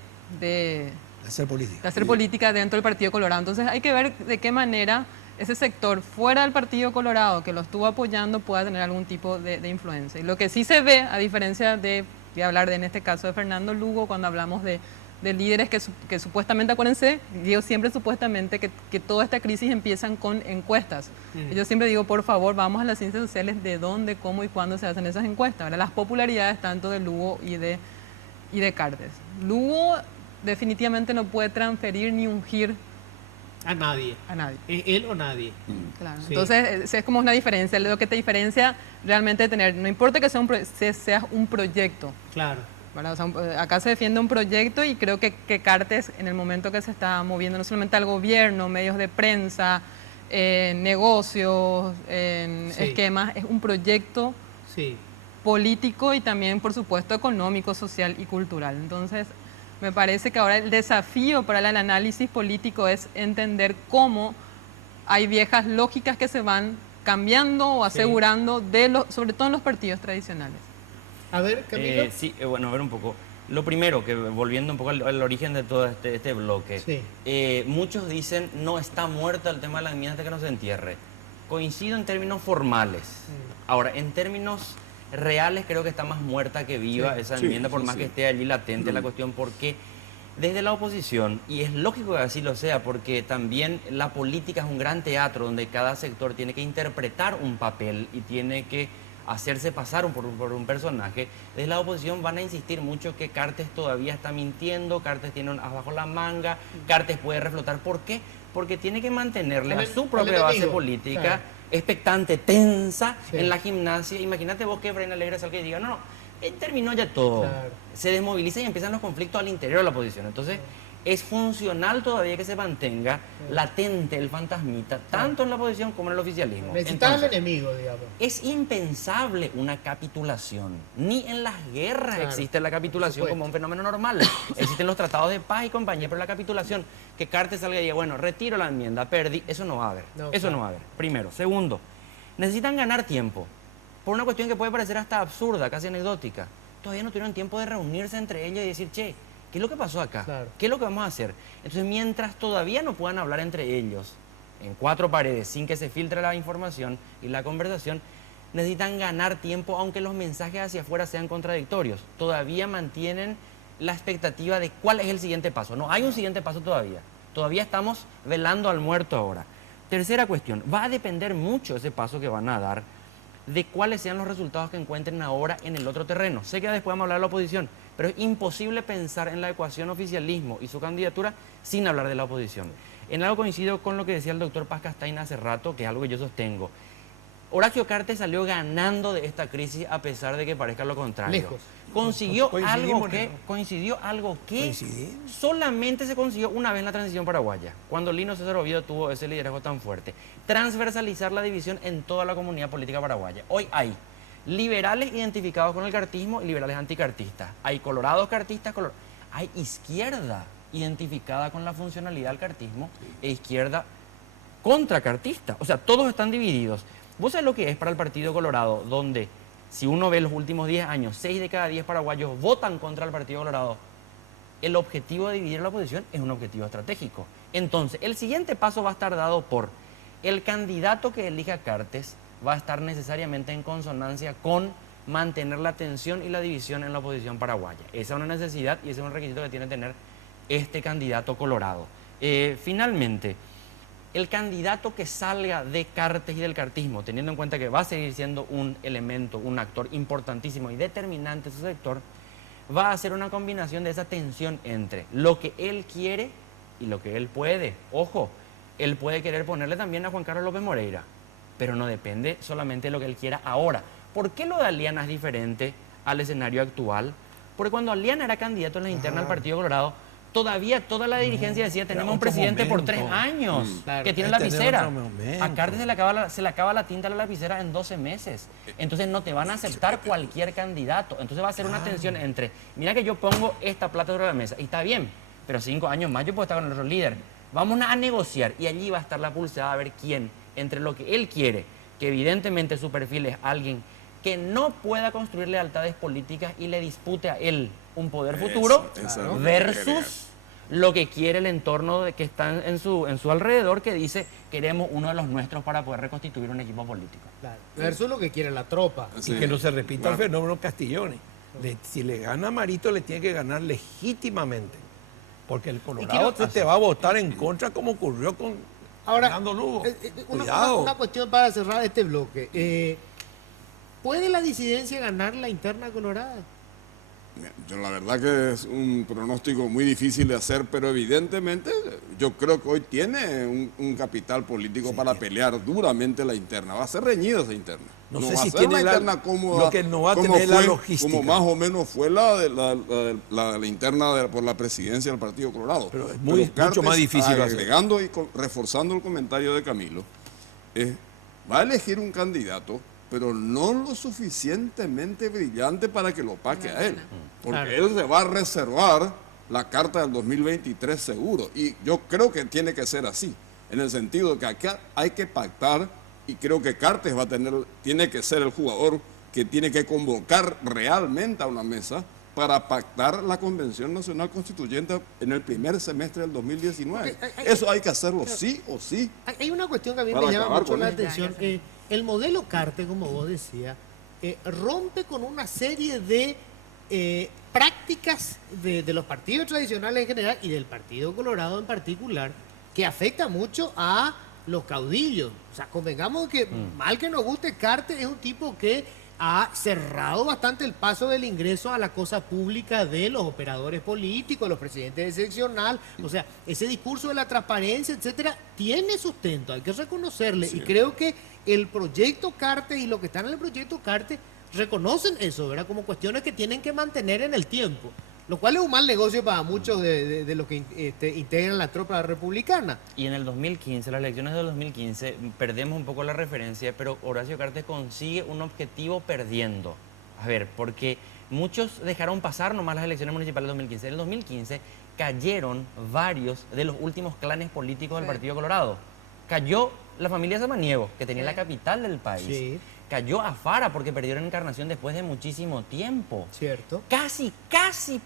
Hacer política. hacer política dentro del Partido Colorado. Entonces hay que ver de qué manera ese sector fuera del Partido Colorado que lo estuvo apoyando pueda tener algún tipo de influencia. Y lo que sí se ve, a diferencia de, voy a hablar en este caso de Fernando Lugo, cuando hablamos de líderes que supuestamente, acuérdense, digo siempre supuestamente que toda esta crisis empiezan con encuestas. Y yo siempre digo, por favor, vamos a las ciencias sociales de dónde, cómo y cuándo se hacen esas encuestas. ¿Verdad? Las popularidades tanto de Lugo y de Cartes. Lugo definitivamente no puede transferir ni ungir A nadie. a nadie. ¿Es él o nadie? Claro. Sí. Entonces es como una diferencia. Lo que te diferencia realmente de tener, no importa que seas un proyecto, Claro. ¿verdad? O sea, acá se defiende un proyecto y creo que Cartes, en el momento que se está moviendo no solamente al gobierno, medios de prensa, negocios, Sí. esquemas, es un proyecto Sí. político y también, por supuesto, económico, social y cultural. Entonces, me parece que ahora el desafío para el análisis político es entender cómo hay viejas lógicas que se van cambiando o asegurando, sobre todo en los partidos tradicionales. A ver, Camilo. Sí, bueno, a ver un poco. Lo primero, que volviendo un poco al origen de todo este bloque, Sí. muchos dicen no está muerta el tema de la enmienda hasta que no se entierre. Coincido en términos formales. Ahora, en términos reales creo que está más muerta que viva esa Sí, enmienda, por sí, más sí. que esté allí latente la cuestión, porque desde la oposición, y es lógico que así lo sea, porque también la política es un gran teatro donde cada sector tiene que interpretar un papel y tiene que hacerse pasar por un personaje. Desde la oposición van a insistir mucho que Cartes todavía está mintiendo, Cartes tiene un as bajo la manga, Cartes puede reflotar. ¿Por qué? Porque tiene que mantenerle a su propia base política expectante, tensa en la gimnasia. Imagínate vos que Efraín Alegre salga y diga, no, terminó ya todo. Claro. Se desmoviliza y empiezan los conflictos al interior de la oposición. Entonces, es funcional todavía que se mantenga latente el fantasmita, tanto en la oposición como en el oficialismo. Necesitas al Entonces, enemigo, digamos. es impensable una capitulación. Ni en las guerras Claro, existe la capitulación por supuesto. como un fenómeno normal. Existen los tratados de paz y compañía, pero la capitulación, que Cartes salga y diga, bueno, retiro la enmienda, perdí, eso no va a haber. No, Eso claro. no va a haber. Primero. Segundo, necesitan ganar tiempo. Por una cuestión que puede parecer hasta absurda, casi anecdótica. Todavía no tuvieron tiempo de reunirse entre ellos y decir, che, ¿qué es lo que pasó acá? Claro. ¿Qué es lo que vamos a hacer? Entonces, mientras todavía no puedan hablar entre ellos, en cuatro paredes, sin que se filtre la información y la conversación, necesitan ganar tiempo, aunque los mensajes hacia afuera sean contradictorios. Todavía mantienen la expectativa de cuál es el siguiente paso. No hay un siguiente paso todavía. Todavía estamos velando al muerto ahora. Tercera cuestión, va a depender mucho ese paso que van a dar de cuáles sean los resultados que encuentren ahora en el otro terreno. Sé que después vamos a hablar de la oposición, pero es imposible pensar en la ecuación oficialismo y su candidatura sin hablar de la oposición. En algo coincido con lo que decía el doctor Paz Castaña hace rato, que es algo que yo sostengo. Horacio Cartes salió ganando de esta crisis a pesar de que parezca lo contrario. Lejos. Consiguió Coincidimos algo en que, eso. coincidió algo que Coincidimos. solamente se consiguió una vez en la transición paraguaya, cuando Lino César Oviedo tuvo ese liderazgo tan fuerte. Transversalizar la división en toda la comunidad política paraguaya. Hoy hay liberales identificados con el cartismo y liberales anticartistas. Hay colorados cartistas, hay izquierda identificada con la funcionalidad del cartismo e izquierda contracartista. O sea, todos están divididos. ¿Vos sabés lo que es para el Partido Colorado, donde, si uno ve los últimos 10 años, 6 de cada 10 paraguayos votan contra el Partido Colorado? El objetivo de dividir la oposición es un objetivo estratégico. Entonces, el siguiente paso va a estar dado por el candidato que elija Cartes, va a estar necesariamente en consonancia con mantener la tensión y la división en la oposición paraguaya. Esa es una necesidad y ese es un requisito que tiene que tener este candidato colorado. Finalmente, el candidato que salga de Cartes y del cartismo, teniendo en cuenta que va a seguir siendo un elemento, un actor importantísimo y determinante de su sector, va a ser una combinación de esa tensión entre lo que él quiere y lo que él puede. Ojo, él puede querer ponerle también a Juan Carlos López Moreira, pero no depende solamente de lo que él quiera ahora. ¿Por qué lo de Aliana es diferente al escenario actual? Porque cuando Aliana era candidato en la interna del Partido Colorado, todavía toda la dirigencia decía, tenemos un presidente por 3 años que tiene lapicera. A Cartes se le acaba la tinta a la lapicera en 12 meses. Entonces no te van a aceptar cualquier candidato. Entonces va a ser una tensión entre, mira que yo pongo esta plata sobre la mesa, y está bien, pero 5 años más yo puedo estar con el otro líder. Vamos a negociar, y allí va a estar la pulsada a ver quién, entre lo que él quiere, que evidentemente su perfil es alguien que no pueda construir lealtades políticas y le dispute a él un poder futuro, versus lo que quiere el entorno que está en su alrededor, que dice, queremos uno de los nuestros para poder reconstituir un equipo político. Claro. Versus lo que quiere la tropa. Sí. Y que no se repita el fenómeno Castiglione. Si le gana Marito, le tiene que ganar legítimamente. Porque el Colorado te va a votar en contra, como ocurrió con Fernando Lugo. Una cuestión para cerrar este bloque. ¿Puede la disidencia ganar la interna colorada? Yo la verdad que es un pronóstico muy difícil de hacer, pero evidentemente yo creo que hoy tiene un capital político para pelear duramente la interna. Va a ser reñida esa interna. No sé si tiene la interna cómoda, lo que no va a tener la logística. Como más o menos fue la interna por la presidencia del Partido Colorado. Pero es mucho más difícil. Agregando y reforzando el comentario de Camilo, va a elegir un candidato, pero no lo suficientemente brillante para que lo opaque a él. Porque él se va a reservar la carta del 2023 seguro. Y yo creo que tiene que ser así, en el sentido de que acá hay que pactar, y creo que Cartes tiene que ser el jugador que tiene que convocar realmente a una mesa para pactar la Convención Nacional Constituyente en el primer semestre del 2019. Eso hay que hacerlo sí o sí. Hay una cuestión que a mí me llama mucho la atención. El modelo Cartes, como vos decías, rompe con una serie de prácticas de los partidos tradicionales en general y del Partido Colorado en particular, que afecta mucho a los caudillos. O sea, convengamos que, mal que nos guste, Cartes es un tipo que ha cerrado bastante el paso del ingreso a la cosa pública de los operadores políticos, los presidentes de seccional. O sea, ese discurso de la transparencia, etcétera, tiene sustento, hay que reconocerle. Sí. Y creo que el proyecto Cartes y lo que están en el proyecto Cartes reconocen eso, ¿verdad? Como cuestiones que tienen que mantener en el tiempo. Lo cual es un mal negocio para muchos de los que integran la tropa republicana. Y en el 2015, las elecciones del 2015, perdemos un poco la referencia, pero Horacio Cartes consigue un objetivo perdiendo. A ver, porque muchos dejaron pasar nomás las elecciones municipales del 2015. En el 2015 cayeron varios de los últimos clanes políticos del Partido Colorado. Cayó la familia Samaniego, que tenía la capital del país. Sí. Cayó Afara porque perdieron Encarnación después de muchísimo tiempo. Cierto. Casi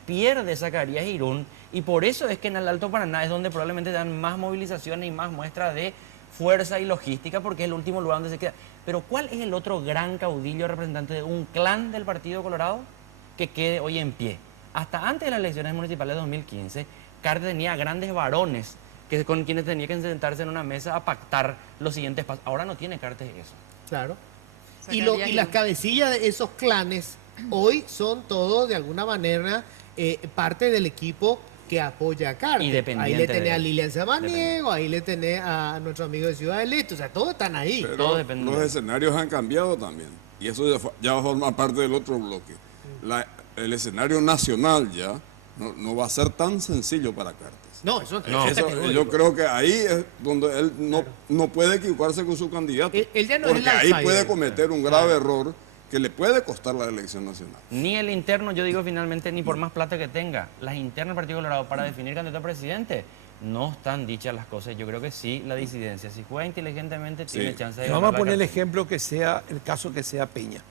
pierde Zacarías Irún, y por eso es que en el Alto Paraná es donde probablemente dan más movilizaciones y más muestras de fuerza y logística, porque es el último lugar donde se queda. Pero ¿cuál es el otro gran caudillo representante de un clan del Partido Colorado que quede hoy en pie? Hasta antes de las elecciones municipales de 2015, Cartes tenía grandes varones con quienes tenía que sentarse en una mesa a pactar los siguientes pasos. Ahora no tiene Cartes eso. Claro. Y las cabecillas de esos clanes hoy son todos, de alguna manera, parte del equipo que apoya a Cartes. Ahí le tenés a Lilian Samaniego, ahí le tenés a nuestro amigo de Ciudad del Este, o sea, todos están ahí. Pero los escenarios han cambiado también, y eso ya va a formar parte del otro bloque. El escenario nacional ya no va a ser tan sencillo para Cartes. No, eso yo creo que ahí es donde él no puede equivocarse con su candidato. Él ya no porque es ahí puede cometer un grave error que le puede costar la elección nacional. Ni el interno, yo digo finalmente, ni por más plata que tenga, las internas del Partido Colorado para definir candidato a presidente, no están dichas las cosas. Yo creo que sí, la disidencia, si juega inteligentemente, tiene chance de ganar. Vamos a poner el ejemplo que sea, el caso que sea Peña.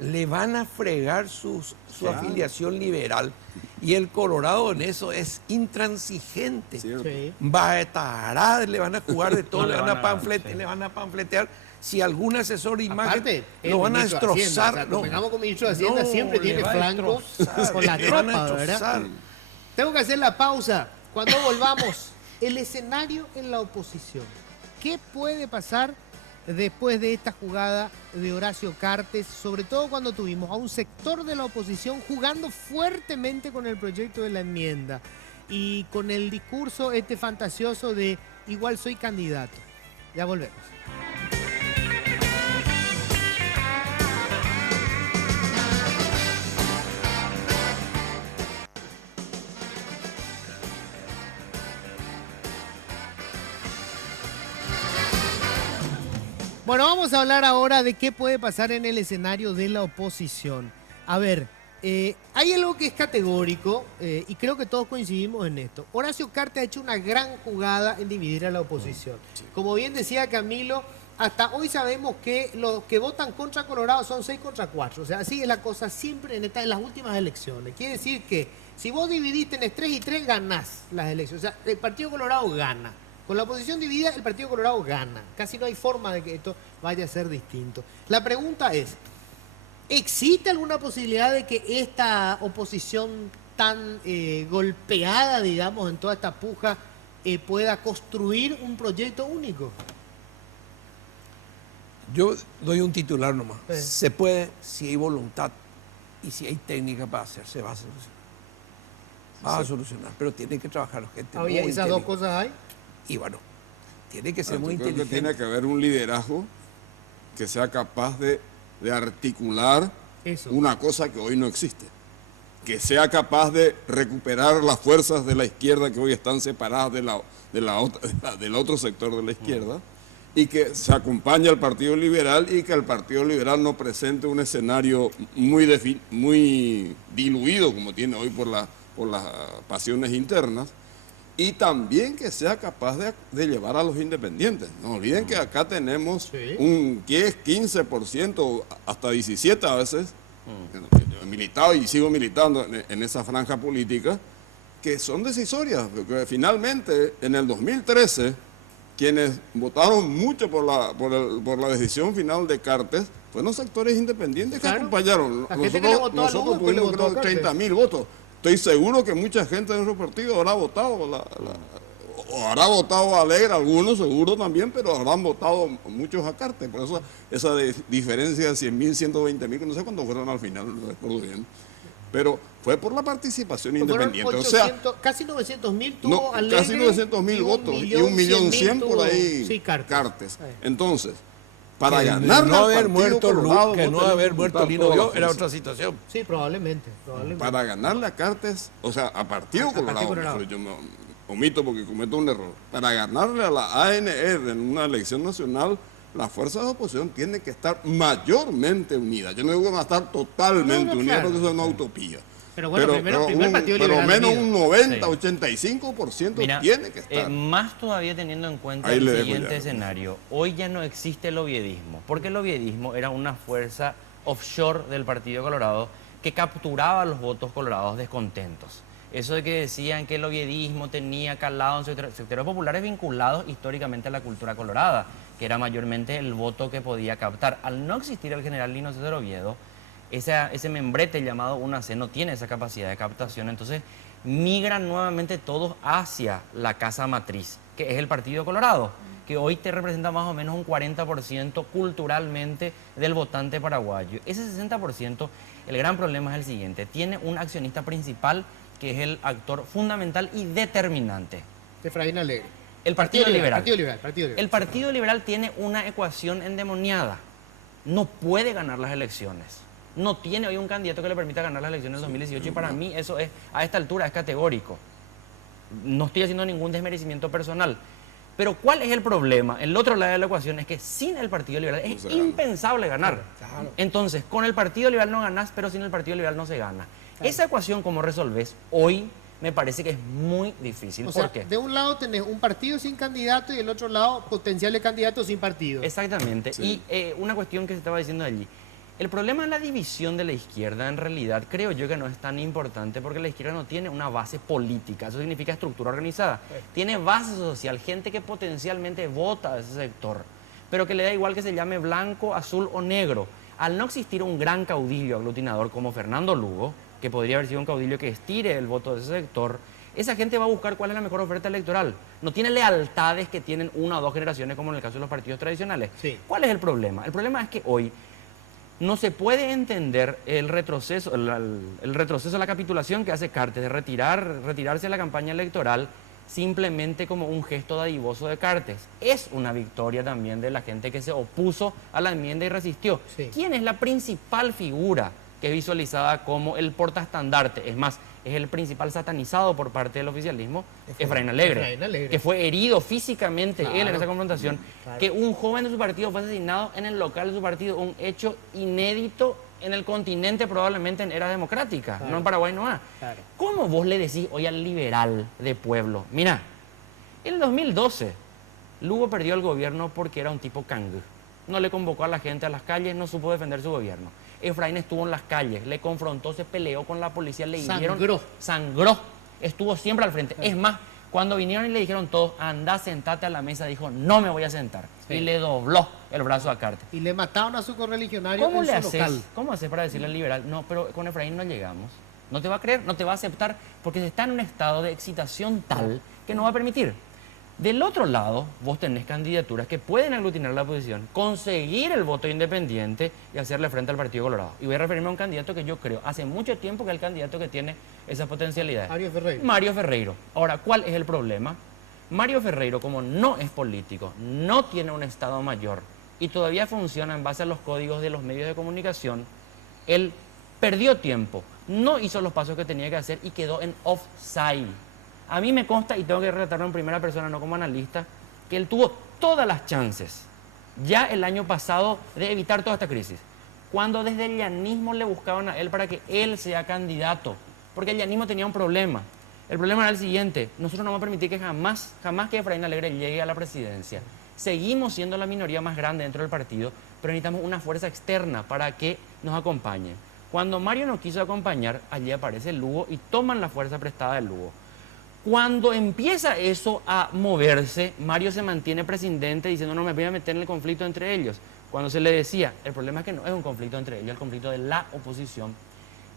Le van a fregar su afiliación liberal, y el Colorado en eso es intransigente. Sí. Le van a jugar de todo, le van a panfletear. Si algún asesor de imagen aparte, lo van a destrozar. Convengamos con el ministro de Hacienda, siempre tiene flanco con la tropa, ¿verdad? Tengo que hacer la pausa. Cuando volvamos, el escenario en la oposición. ¿Qué puede pasar después de esta jugada de Horacio Cartes, sobre todo cuando tuvimos a un sector de la oposición jugando fuertemente con el proyecto de la enmienda y con el discurso fantasioso de igual soy candidato? Ya volvemos. Bueno, vamos a hablar ahora de qué puede pasar en el escenario de la oposición. A ver, hay algo que es categórico y creo que todos coincidimos en esto. Horacio Cartes ha hecho una gran jugada en dividir a la oposición. Como bien decía Camilo, hasta hoy sabemos que los que votan contra Colorado son 6 contra 4. O sea, así es la cosa siempre en las últimas elecciones. Quiere decir que si vos dividís, tenés 3 y 3, ganás las elecciones. O sea, el Partido Colorado gana. Con la oposición dividida, el Partido Colorado gana. Casi no hay forma de que esto vaya a ser distinto. La pregunta es, ¿existe alguna posibilidad de que esta oposición tan golpeada, digamos, en toda esta puja, pueda construir un proyecto único? Yo doy un titular nomás. Se puede si hay voluntad y si hay técnica para hacer, se va a solucionar. Va a solucionar, pero tiene que trabajar gente. Oye, ¿esas dos cosas hay? Y bueno, tiene que ser muy Yo creo inteligente. que tiene que haber un liderazgo que sea capaz de articular una cosa que hoy no existe. Que sea capaz de recuperar las fuerzas de la izquierda que hoy están separadas del otro sector de la izquierda y que se acompañe al Partido Liberal y que el Partido Liberal no presente un escenario muy diluido como tiene hoy por las pasiones internas. Y también que sea capaz de llevar a los independientes. No olviden que acá tenemos un 10, 15%, hasta 17% a veces, he militado y sigo militando en esa franja política, que son decisorias. Porque finalmente, en el 2013, quienes votaron mucho por la decisión final de Cartes fueron sectores independientes que acompañaron. Nosotros tuvimos 30.000 votos. Estoy seguro que mucha gente de nuestro partido habrá votado, o habrá votado a Alegre, algunos seguro también, pero habrán votado muchos a Cartes. Por eso esa diferencia de 100.000, 120.000, que no sé cuántos fueron al final, no recuerdo bien. Pero fue por la participación independiente. 800, o sea, casi 900.000 tuvo Alegre. Casi 900.000 votos y 1.100.000 por ahí Cartes. Entonces, para ganar no haber muerto Lino Bio era otra situación. Sí, probablemente. Para ganarle a Cartes, o sea, a Partido Colorado, yo me omito porque cometo un error. Para ganarle a la ANR en una elección nacional, las fuerzas de oposición tienen que estar mayormente unidas. Yo no digo que van a estar totalmente unidas porque eso es una utopía. Pero bueno, primero Partido pero Liberal menos un 90, sí. 85% Mira, tiene que estar. Más todavía teniendo en cuenta el siguiente escenario. Hoy ya no existe el oviedismo, porque el oviedismo era una fuerza offshore del Partido Colorado que capturaba los votos colorados descontentos. Eso de que decían que el oviedismo tenía calado en sectores populares vinculados históricamente a la cultura colorada, que era mayormente el voto que podía captar. Al no existir el general Lino César Oviedo, ese membrete llamado UNAC no tiene esa capacidad de captación, entonces migran nuevamente todos hacia la casa matriz, que es el Partido Colorado, que hoy te representa más o menos un 40% culturalmente del votante paraguayo. Ese 60%, el gran problema es el siguiente, tiene un accionista principal que es el actor fundamental y determinante. Efraín Alegre. El Partido Liberal. Partido Liberal. El Partido Liberal tiene una ecuación endemoniada. No puede ganar las elecciones. No tiene hoy un candidato que le permita ganar las elecciones del 2018 y para mí eso es, a esta altura es categórico. No estoy haciendo ningún desmerecimiento personal. Pero ¿cuál es el problema? El otro lado de la ecuación es que sin el Partido Liberal es impensable ganar. Claro. Entonces, con el Partido Liberal no ganás, pero sin el Partido Liberal no se gana. Claro. Esa ecuación, ¿cómo resolvés? Hoy me parece que es muy difícil. ¿Por qué? De un lado tenés un partido sin candidato y del otro lado potenciales candidatos sin partido. Exactamente. Sí. Y una cuestión que se estaba diciendo allí. El problema de la división de la izquierda, en realidad, creo yo que no es tan importante porque la izquierda no tiene una base política, eso significa estructura organizada. Tiene base social, gente que potencialmente vota a ese sector, pero que le da igual que se llame blanco, azul o negro. Al no existir un gran caudillo aglutinador como Fernando Lugo, que podría haber sido un caudillo que estire el voto de ese sector, esa gente va a buscar cuál es la mejor oferta electoral. No tiene lealtades que tienen una o dos generaciones como en el caso de los partidos tradicionales. Sí. ¿Cuál es el problema? El problema es que hoy no se puede entender el retroceso, el retroceso, la capitulación que hace Cartes de retirarse de la campaña electoral simplemente como un gesto dadivoso de Cartes. Es una victoria también de la gente que se opuso a la enmienda y resistió. Sí. ¿Quién es la principal figura que es visualizada como el portaestandarte? Es más, es el principal satanizado por parte del oficialismo, Efraín Alegre, que fue herido físicamente él en esa confrontación, que un joven de su partido fue asesinado en el local de su partido, un hecho inédito en el continente, probablemente en era democrática, no en Paraguay no hay. ¿Cómo vos le decís hoy al liberal de pueblo? Mira, en el 2012 Lugo perdió el gobierno porque era un tipo cangú, no le convocó a la gente a las calles, no supo defender su gobierno. Efraín estuvo en las calles, le confrontó, se peleó con la policía, le hirieron, sangró, estuvo siempre al frente. Es más, cuando vinieron y le dijeron todos, anda, sentate a la mesa, dijo, no me voy a sentar. Sí. Y le dobló el brazo a Cartes. Y le mataron a su correligionario ¿Cómo en le su haces? local. ¿Cómo haces para decirle al liberal? No, pero con Efraín no llegamos. No te va a creer, no te va a aceptar, porque se está en un estado de excitación tal que no va a permitir. Del otro lado, vos tenés candidaturas que pueden aglutinar la oposición, conseguir el voto independiente y hacerle frente al Partido Colorado. Y voy a referirme a un candidato que yo creo hace mucho tiempo que es el candidato que tiene esa potencialidad. Mario Ferreiro. Mario Ferreiro. Ahora, ¿cuál es el problema? Mario Ferreiro, como no es político, no tiene un Estado mayor y todavía funciona en base a los códigos de los medios de comunicación, él perdió tiempo, no hizo los pasos que tenía que hacer y quedó en offside. A mí me consta, y tengo que relatarlo en primera persona, no como analista, que él tuvo todas las chances, ya el año pasado, de evitar toda esta crisis. Cuando desde el llanismo le buscaban a él para que él sea candidato, porque el llanismo tenía un problema. El problema era el siguiente: nosotros no vamos a permitir que jamás que Efraín Alegre llegue a la presidencia. Seguimos siendo la minoría más grande dentro del partido, pero necesitamos una fuerza externa para que nos acompañe. Cuando Mario no quiso acompañar, allí aparece el Lugo y toman la fuerza prestada del Lugo. Cuando empieza eso a moverse, Mario se mantiene presidente diciendo no me voy a meter en el conflicto entre ellos. Cuando se le decía, el problema es que no es un conflicto entre ellos, es el conflicto de la oposición.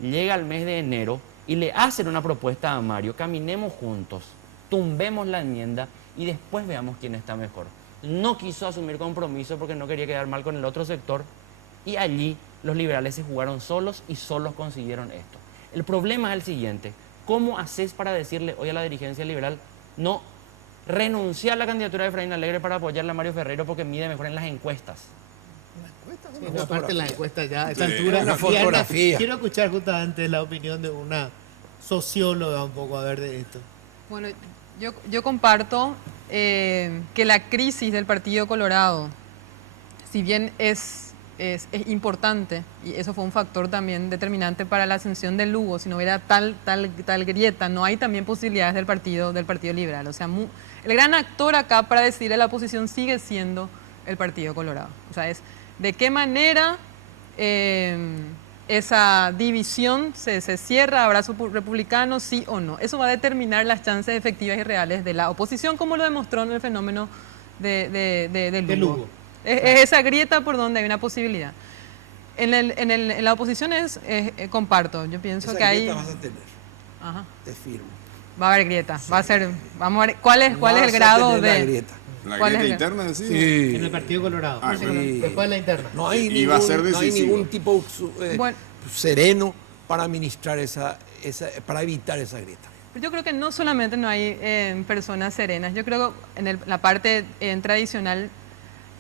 Llega el mes de enero y le hacen una propuesta a Mario: caminemos juntos, tumbemos la enmienda y después veamos quién está mejor. No quiso asumir compromiso porque no quería quedar mal con el otro sector y allí los liberales se jugaron solos y solos consiguieron esto. El problema es el siguiente: ¿cómo haces para decirle hoy a la dirigencia liberal no renunciar a la candidatura de Efraín Alegre para apoyarle a Mario Ferreiro porque mide mejor en las encuestas? Sí, no, aparte la encuesta ya a esta altura. Una fotografía. Quiero escuchar justamente la opinión de una socióloga un poco a ver de esto. Bueno, yo comparto que la crisis del Partido Colorado, si bien es importante, y eso fue un factor también determinante para la ascensión del Lugo, si no hubiera tal grieta, no hay también posibilidades del Partido Liberal. O sea, el gran actor acá para decidir a la oposición sigue siendo el Partido Colorado. O sea, es de qué manera esa división se cierra, habrá republicanos, sí o no. Eso va a determinar las chances efectivas y reales de la oposición, como lo demostró en el fenómeno de Lugo. Es esa grieta por donde hay una posibilidad. En la oposición comparto, yo pienso esa que hay... grieta vas a tener, Ajá. te firmo. Va a haber grieta, Sí. va a ser, vamos a ver, ¿cuál es el grado de...? La grieta. La ¿Cuál es grieta el- interna, sí. Sí. En el Partido Colorado. Ah, sí. Después de la interna. No hay, Y va a ser no hay decisivo. ningún tipo Bueno. sereno para administrar para evitar esa grieta. Yo creo que no solamente no hay personas serenas, yo creo que en la parte tradicional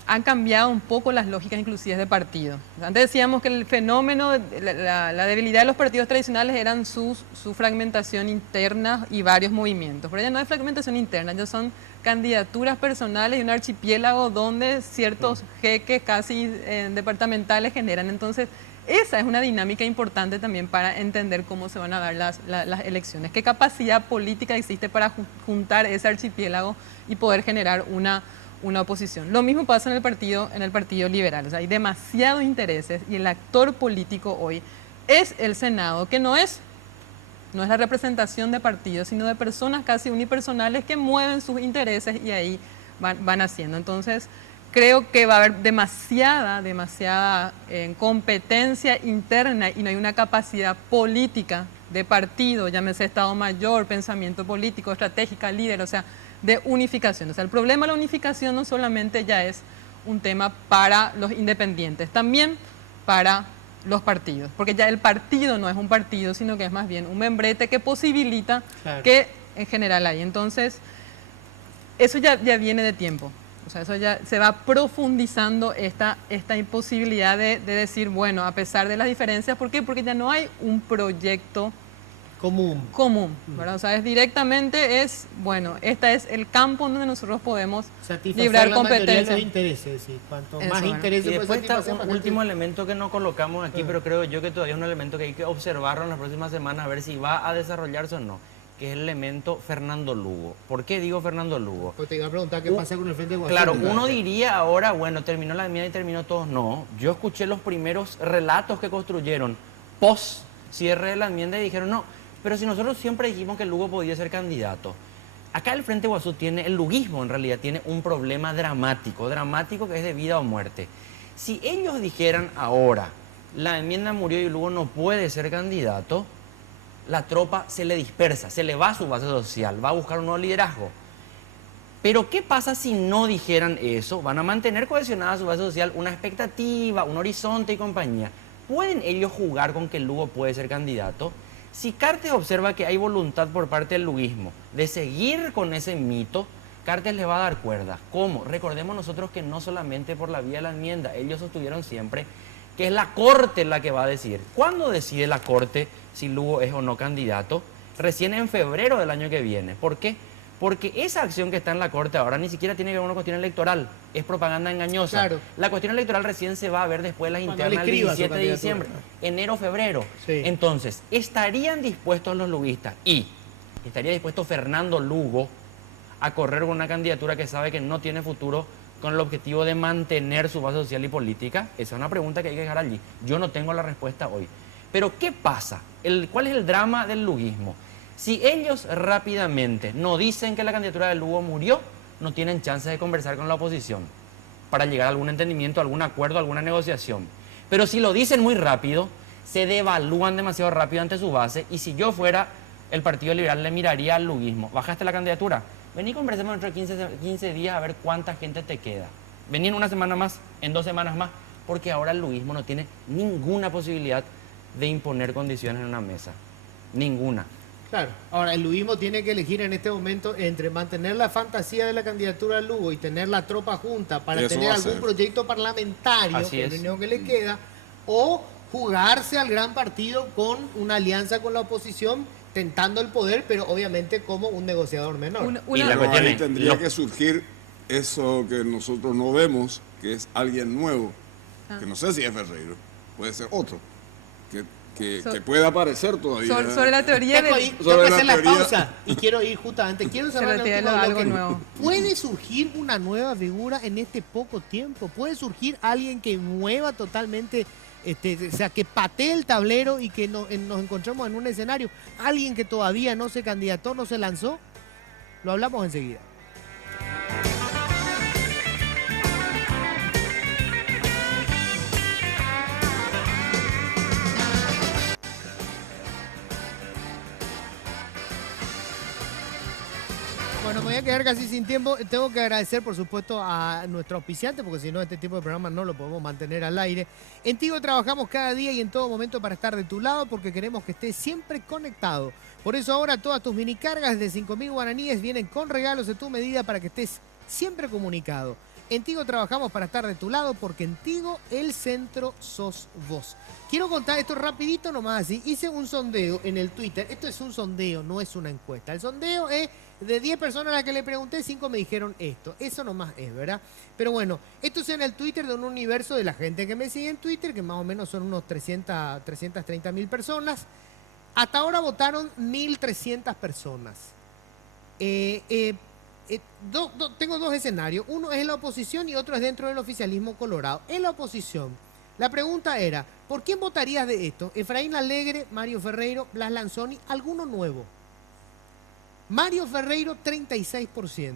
han cambiado un poco las lógicas inclusive de partido. Antes decíamos que el fenómeno, la debilidad de los partidos tradicionales eran su fragmentación interna y varios movimientos. Pero ya no hay fragmentación interna, ya son candidaturas personales y un archipiélago donde ciertos jeques casi departamentales generan. Entonces, esa es una dinámica importante también para entender cómo se van a dar las elecciones. ¿Qué capacidad política existe para juntar ese archipiélago y poder generar una oposición? Lo mismo pasa en el partido liberal. O sea, hay demasiados intereses y el actor político hoy es el Senado, que no es la representación de partidos, sino de personas casi unipersonales que mueven sus intereses y ahí van haciendo. Entonces, creo que va a haber demasiada competencia interna y no hay una capacidad política de partido, llámese Estado Mayor, pensamiento político, estratégica, líder, o sea, de unificación. O sea, el problema de la unificación no solamente ya es un tema para los independientes, también para los partidos, porque ya el partido no es un partido, sino que es más bien un membrete que posibilita que en general hay. Entonces, eso ya viene de tiempo. O sea, eso ya se va profundizando esta imposibilidad de decir, bueno, a pesar de las diferencias, ¿por qué? Porque ya no hay un proyecto común, ¿verdad? O sea, bueno, este es el campo donde nosotros podemos librar competencias. Los intereses, sí. Cuanto más bueno. intereses, y después está un último elemento que no colocamos aquí, pero creo yo que todavía es un elemento que hay que observarlo en las próximas semanas, a ver si va a desarrollarse o no, que es el elemento Fernando Lugo. ¿Por qué digo Fernando Lugo? Pues te iba a preguntar qué pasa con el Frente de Guasú. Claro, uno diría ahora, bueno, terminó la enmienda y terminó todo. No, yo escuché los primeros relatos que construyeron post cierre de la enmienda y dijeron, no, pero si nosotros siempre dijimos que Lugo podía ser candidato. Acá el Frente Guasú el luguismo en realidad tiene un problema dramático que es de vida o muerte. Si ellos dijeran ahora, la enmienda murió y Lugo no puede ser candidato, la tropa se le dispersa, se le va a su base social, va a buscar un nuevo liderazgo. Pero ¿qué pasa si no dijeran eso? Van a mantener cohesionada su base social, una expectativa, un horizonte y compañía. ¿Pueden ellos jugar con que Lugo puede ser candidato? Si Cartes observa que hay voluntad por parte del luguismo de seguir con ese mito, Cartes le va a dar cuerda. ¿Cómo? Recordemos nosotros que no solamente por la vía de la enmienda, ellos sostuvieron siempre que es la Corte la que va a decidir. ¿Cuándo decide la Corte si Lugo es o no candidato? Recién en febrero del año que viene. ¿Por qué? Porque esa acción que está en la Corte ahora ni siquiera tiene que ver con una cuestión electoral, es propaganda engañosa. Claro. La cuestión electoral recién se va a ver después de las internas del 17 de diciembre, enero, febrero. Sí. Entonces, ¿estarían dispuestos los luguistas y estaría dispuesto Fernando Lugo a correr con una candidatura que sabe que no tiene futuro con el objetivo de mantener su base social y política? Esa es una pregunta que hay que dejar allí. Yo no tengo la respuesta hoy. Pero ¿qué pasa? ¿Cuál es el drama del luguismo? Si ellos rápidamente no dicen que la candidatura de Lugo murió, no tienen chance de conversar con la oposición para llegar a algún entendimiento, algún acuerdo, alguna negociación. Pero si lo dicen muy rápido, se devalúan demasiado rápido ante su base, y si yo fuera el Partido Liberal le miraría al luguismo. ¿Bajaste la candidatura? Vení, conversemos dentro de 15 días a ver cuánta gente te queda. Vení en una semana más, en 2 semanas más, porque ahora el luguismo no tiene ninguna posibilidad de imponer condiciones en una mesa. Ninguna. Claro, ahora el luguismo tiene que elegir en este momento entre mantener la fantasía de la candidatura de Lugo y tener la tropa junta para tener algún proyecto parlamentario, que es lo único que le queda, o jugarse al gran partido con una alianza con la oposición, tentando el poder, pero obviamente como un negociador menor. Ahí tendría que surgir eso que nosotros no vemos, que es alguien nuevo, que no sé si es Ferreiro, puede ser otro, que puede aparecer todavía. Sobre la teoría de... Tengo que hacer la pausa y quiero ir justamente, quiero saber algo nuevo. ¿Puede surgir una nueva figura en este poco tiempo? ¿Puede surgir alguien que mueva totalmente, o sea, que patee el tablero y que nos encontremos en un escenario? ¿Alguien que todavía no se candidató, no se lanzó? Lo hablamos enseguida. Bueno, me voy a quedar casi sin tiempo. Tengo que agradecer, por supuesto, a nuestro auspiciante, porque si no, este tipo de programa no lo podemos mantener al aire. En Tigo trabajamos cada día y en todo momento para estar de tu lado, porque queremos que estés siempre conectado. Por eso ahora todas tus mini cargas de 5.000 guaraníes vienen con regalos de tu medida para que estés siempre comunicado. En Tigo trabajamos para estar de tu lado, porque en Tigo el centro sos vos. Quiero contar esto rapidito nomás así. Hice un sondeo en el Twitter. Esto es un sondeo, no es una encuesta. El sondeo es de 10 personas a las que le pregunté, 5 me dijeron esto. Eso nomás es, ¿verdad? Pero bueno, esto es en el Twitter de un universo de la gente que me sigue en Twitter, que más o menos son unos 330.000 personas. Hasta ahora votaron 1.300 personas. Tengo 2 escenarios. Uno es en la oposición y otro es dentro del oficialismo colorado. En la oposición, la pregunta era, ¿por quién votarías de esto? Efraín Alegre, Mario Ferreiro, Blas Lanzoni, ¿alguno nuevo? Mario Ferreiro, 36%.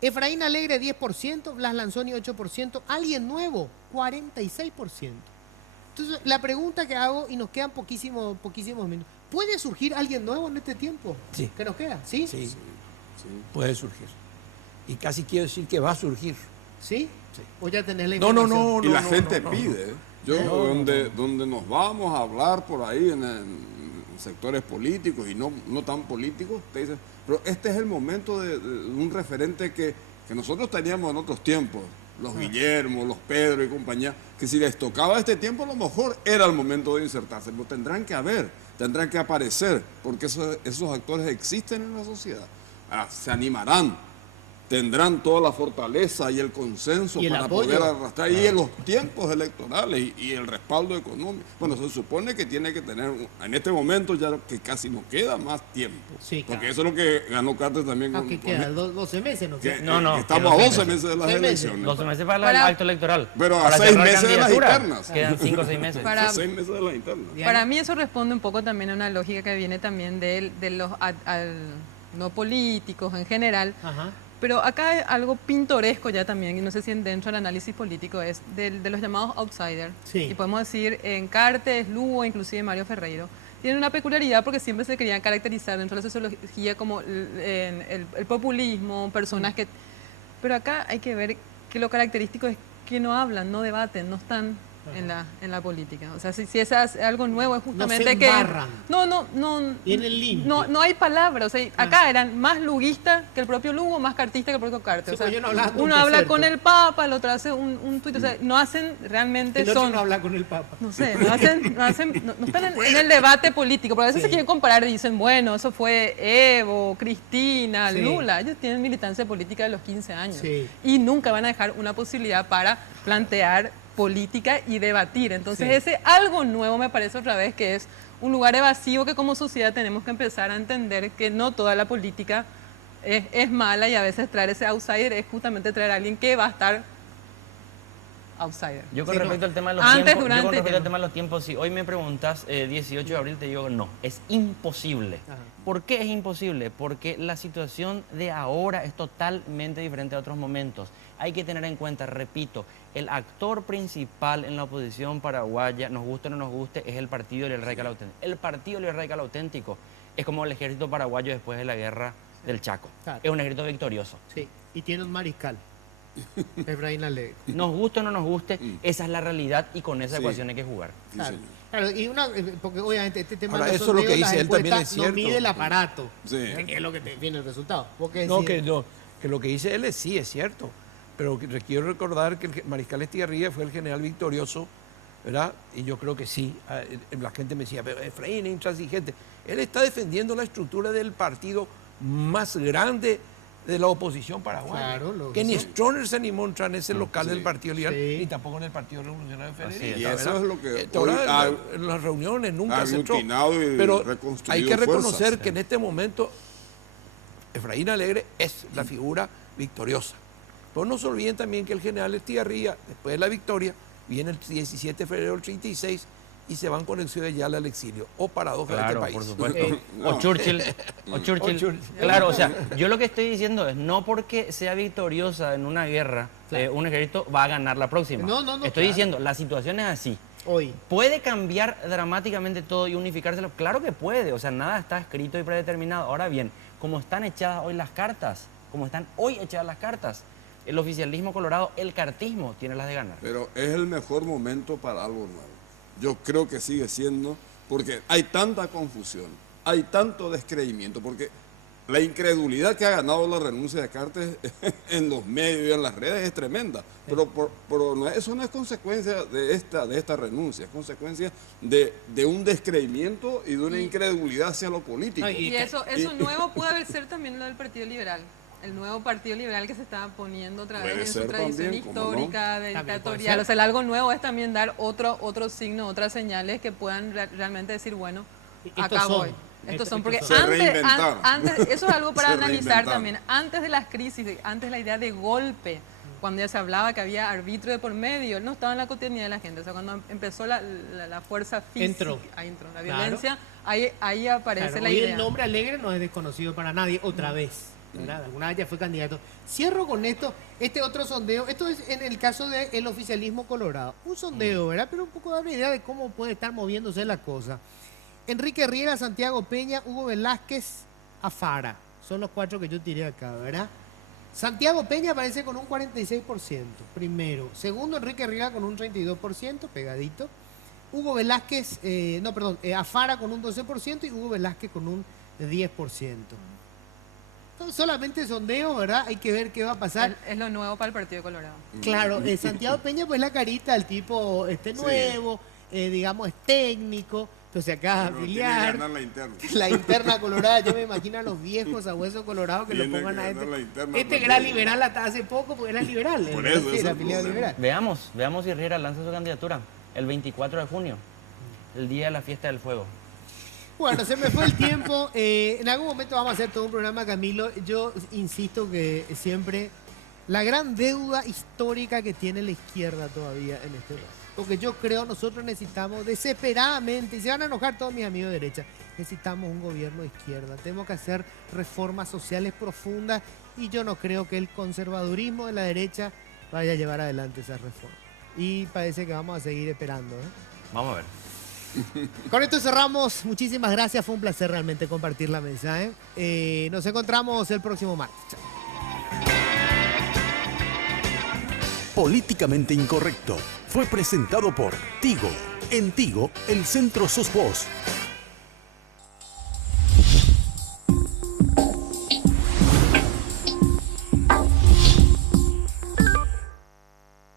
Efraín Alegre, 10%. Blas Lanzoni, 8%. ¿Alguien nuevo? 46%. Entonces, la pregunta que hago, y nos quedan poquísimos minutos, ¿Puede surgir alguien nuevo en este tiempo? Sí. ¿Qué nos queda? ¿Sí? Sí, Sí. puede surgir. Y casi quiero decir que va a surgir. ¿Sí? Sí. ¿O ya tenés la No, información? no, Y la no, gente no. pide. Donde nos vamos a hablar por ahí en sectores políticos y no tan políticos, te dicen, pero este es el momento de un referente que nosotros teníamos en otros tiempos, los Guillermo, los Pedro y compañía, que si les tocaba este tiempo a lo mejor era el momento de insertarse, pero tendrán que aparecer, porque esos actores existen en la sociedad. Se animarán, tendrán toda la fortaleza y el consenso Y el para apoyo. poder arrastrar, y en los tiempos electorales y el respaldo económico. Bueno, se supone que tiene que tener, en este momento ya que casi no queda más tiempo, Sí, porque claro. eso es lo que ganó Carter también. ¿Qué queda? 12 meses, ¿no? que- No, que estamos a que 12 meses de las 6 meses. elecciones. 12 meses para el Para- acto electoral. Pero a Para 6 cerrar meses de las candidatura, internas. Quedan 5 o 6 meses. Para- A 6 meses de las internas. Para mí eso responde un poco también a una lógica que viene también de los no políticos en general. Ajá. Pero acá hay algo pintoresco ya también, y no sé si dentro del análisis político es, de los llamados outsiders. Sí. Y podemos decir en Cartes, Lugo, inclusive Mario Ferreiro. Tienen una peculiaridad porque siempre se querían caracterizar dentro de la sociología como el populismo, personas que... Pero acá hay que ver que lo característico es que no hablan, no debaten, no están en la política. O sea, si es algo nuevo es justamente que... embarran. No, Tienen limpio. no hay palabras. O sea, acá eran más luguistas que el propio Lugo, más cartista que el propio Cartes. Sí, O sea, pues yo no hablaba con uno un habla desierto. con el Papa, el otro hace un tuit. O sea, no hacen realmente... El otro son no habla con el Papa. no sé, no están en el debate político, porque a veces Sí. se quieren comparar y dicen, bueno, eso fue Evo, Cristina, Sí. Lula. Ellos tienen militancia política de los 15 años Sí. y nunca van a dejar una posibilidad para plantear política y debatir. Entonces Sí. ese algo nuevo me parece otra vez que es un lugar evasivo que como sociedad tenemos que empezar a entender que no toda la política es mala y a veces traer ese outsider es justamente traer a alguien que va a estar outsider. Yo con Sí, no. respecto al tema de los Antes, tiempos, durante yo con y respecto al después. tema de los tiempos, si hoy me preguntas 18 de abril, te digo no, es imposible. Ajá. ¿Por qué es imposible? Porque la situación de ahora es totalmente diferente a otros momentos. Hay que tener en cuenta, repito, el actor principal en la oposición paraguaya, nos guste o no nos guste, es el Partido Liberal Radical Auténtico. El Partido Liberal Radical Auténtico es como el ejército paraguayo después de la guerra del Chaco. Claro. Es un ejército victorioso. Sí. Y tiene un mariscal. Efraín Alegre. Nos guste o no nos guste, esa es la realidad y con esa Sí. ecuación hay que jugar. Sí, Claro. señor. Claro, y porque obviamente este tema Ahora, de los eso es lo que sondeos, dice las él también encuestas, es no cierto. mide el aparato, Sí. que es lo que te viene el resultado. Porque No, decir, que lo que dice él sí es cierto, pero quiero recordar que el mariscal Estigarribia fue el general victorioso, ¿verdad? Y yo creo que sí, la gente me decía, pero Efraín es intransigente. Él está defendiendo la estructura del partido más grande de la oposición paraguaya. Claro, lo que que ni sí. Stroner se animó a entrar en ese local sí, del Partido Liberal, sí. ni tampoco en el Partido Revolucionario Federalista. Y eso ¿verdad? es lo que Ahora, hoy ha en las reuniones nunca se entró. aglutinado y Pero reconstruido hay que reconocer fuerzas. que en este momento Efraín Alegre es la figura victoriosa. Pero no se olviden también que el general Estigarribia, después de la victoria, viene el 17 de febrero del 36 y se van con el ciudad de Yala al exilio. O paradoja de este Claro, país. por supuesto. Sí. O Churchill. Claro, o sea, yo lo que estoy diciendo es no porque sea victoriosa en una guerra, Claro. un ejército va a ganar la próxima. No, no, Estoy claro. diciendo, la situación es así. hoy. ¿Puede cambiar dramáticamente todo y unificárselo? Claro que puede, o sea, nada está escrito y predeterminado. Ahora bien, como están echadas hoy las cartas, como están hoy echadas las cartas, el oficialismo colorado, el cartismo tiene las de ganar. Pero es el mejor momento para algo nuevo. Yo creo que sigue siendo, porque hay tanta confusión, hay tanto descreimiento, porque la incredulidad que ha ganado la renuncia de Cartes en los medios y en las redes es tremenda. Pero eso no es consecuencia de esta renuncia, es consecuencia de un descreimiento y de una incredulidad hacia lo político. No, Y eso nuevo puede haber ser también lo del Partido Liberal. El nuevo Partido Liberal que se está poniendo otra Puede vez en su ser tradición también, ¿cómo no? histórica, También puede dictatorial. ser. O sea, el algo nuevo es también dar otro signo, otras señales que puedan realmente decir, bueno, Estos acá son. voy. Estos son, porque Estos son. Se antes, reinventaron. antes, eso es algo para Se analizar reinventaron. también. Antes de las crisis, antes de la idea de golpe, cuando ya se hablaba que había arbitrio de por medio, no estaba en la cotidianidad de la gente. O sea, cuando empezó la fuerza física, Entró. ahí entró la Claro. violencia, ahí aparece Claro, la hoy idea. el nombre Alegre no es desconocido para nadie, otra vez. ¿Verdad? Alguna vez ya fue candidato. Cierro con esto, este otro sondeo. Esto es en el caso del oficialismo colorado. Un sondeo, ¿verdad? Pero un poco da una idea de cómo puede estar moviéndose la cosa. Enrique Riera, Santiago Peña, Hugo Velázquez, Afara. Son los 4 que yo tiré acá, ¿verdad? Santiago Peña aparece con un 46%, primero. Segundo, Enrique Riera con un 32%, pegadito. Hugo Velázquez, Afara con un 12% y Hugo Velázquez con un 10%. Entonces, solamente sondeo, ¿verdad? Hay que ver qué va a pasar. Es lo nuevo para el Partido de Colorado. Claro, Santiago Peña, pues la carita, el tipo nuevo, digamos, es técnico. Entonces acá afiliar. La interna colorada, yo me imagino a los viejos a hueso colorado que lo pongan a este era liberal hasta hace poco porque era liberal. Por eso, era afiliado liberal. Veamos si Riera lanza su candidatura el 24 de junio, el día de la fiesta del fuego. Bueno, se me fue el tiempo. En algún momento vamos a hacer todo un programa, Camilo. Yo insisto que siempre la gran deuda histórica que tiene la izquierda todavía en este país. Porque yo creo nosotros necesitamos desesperadamente, y se van a enojar todos mis amigos de derecha, necesitamos un gobierno de izquierda. Tenemos que hacer reformas sociales profundas y yo no creo que el conservadurismo de la derecha vaya a llevar adelante esas reformas. Y parece que vamos a seguir esperando, ¿eh? Vamos a ver. Con esto cerramos. Muchísimas gracias. Fue un placer realmente compartir la mesa, ¿eh? Nos encontramos el próximo martes. Chao. Políticamente Incorrecto fue presentado por Tigo. En Tigo, el centro sos vos.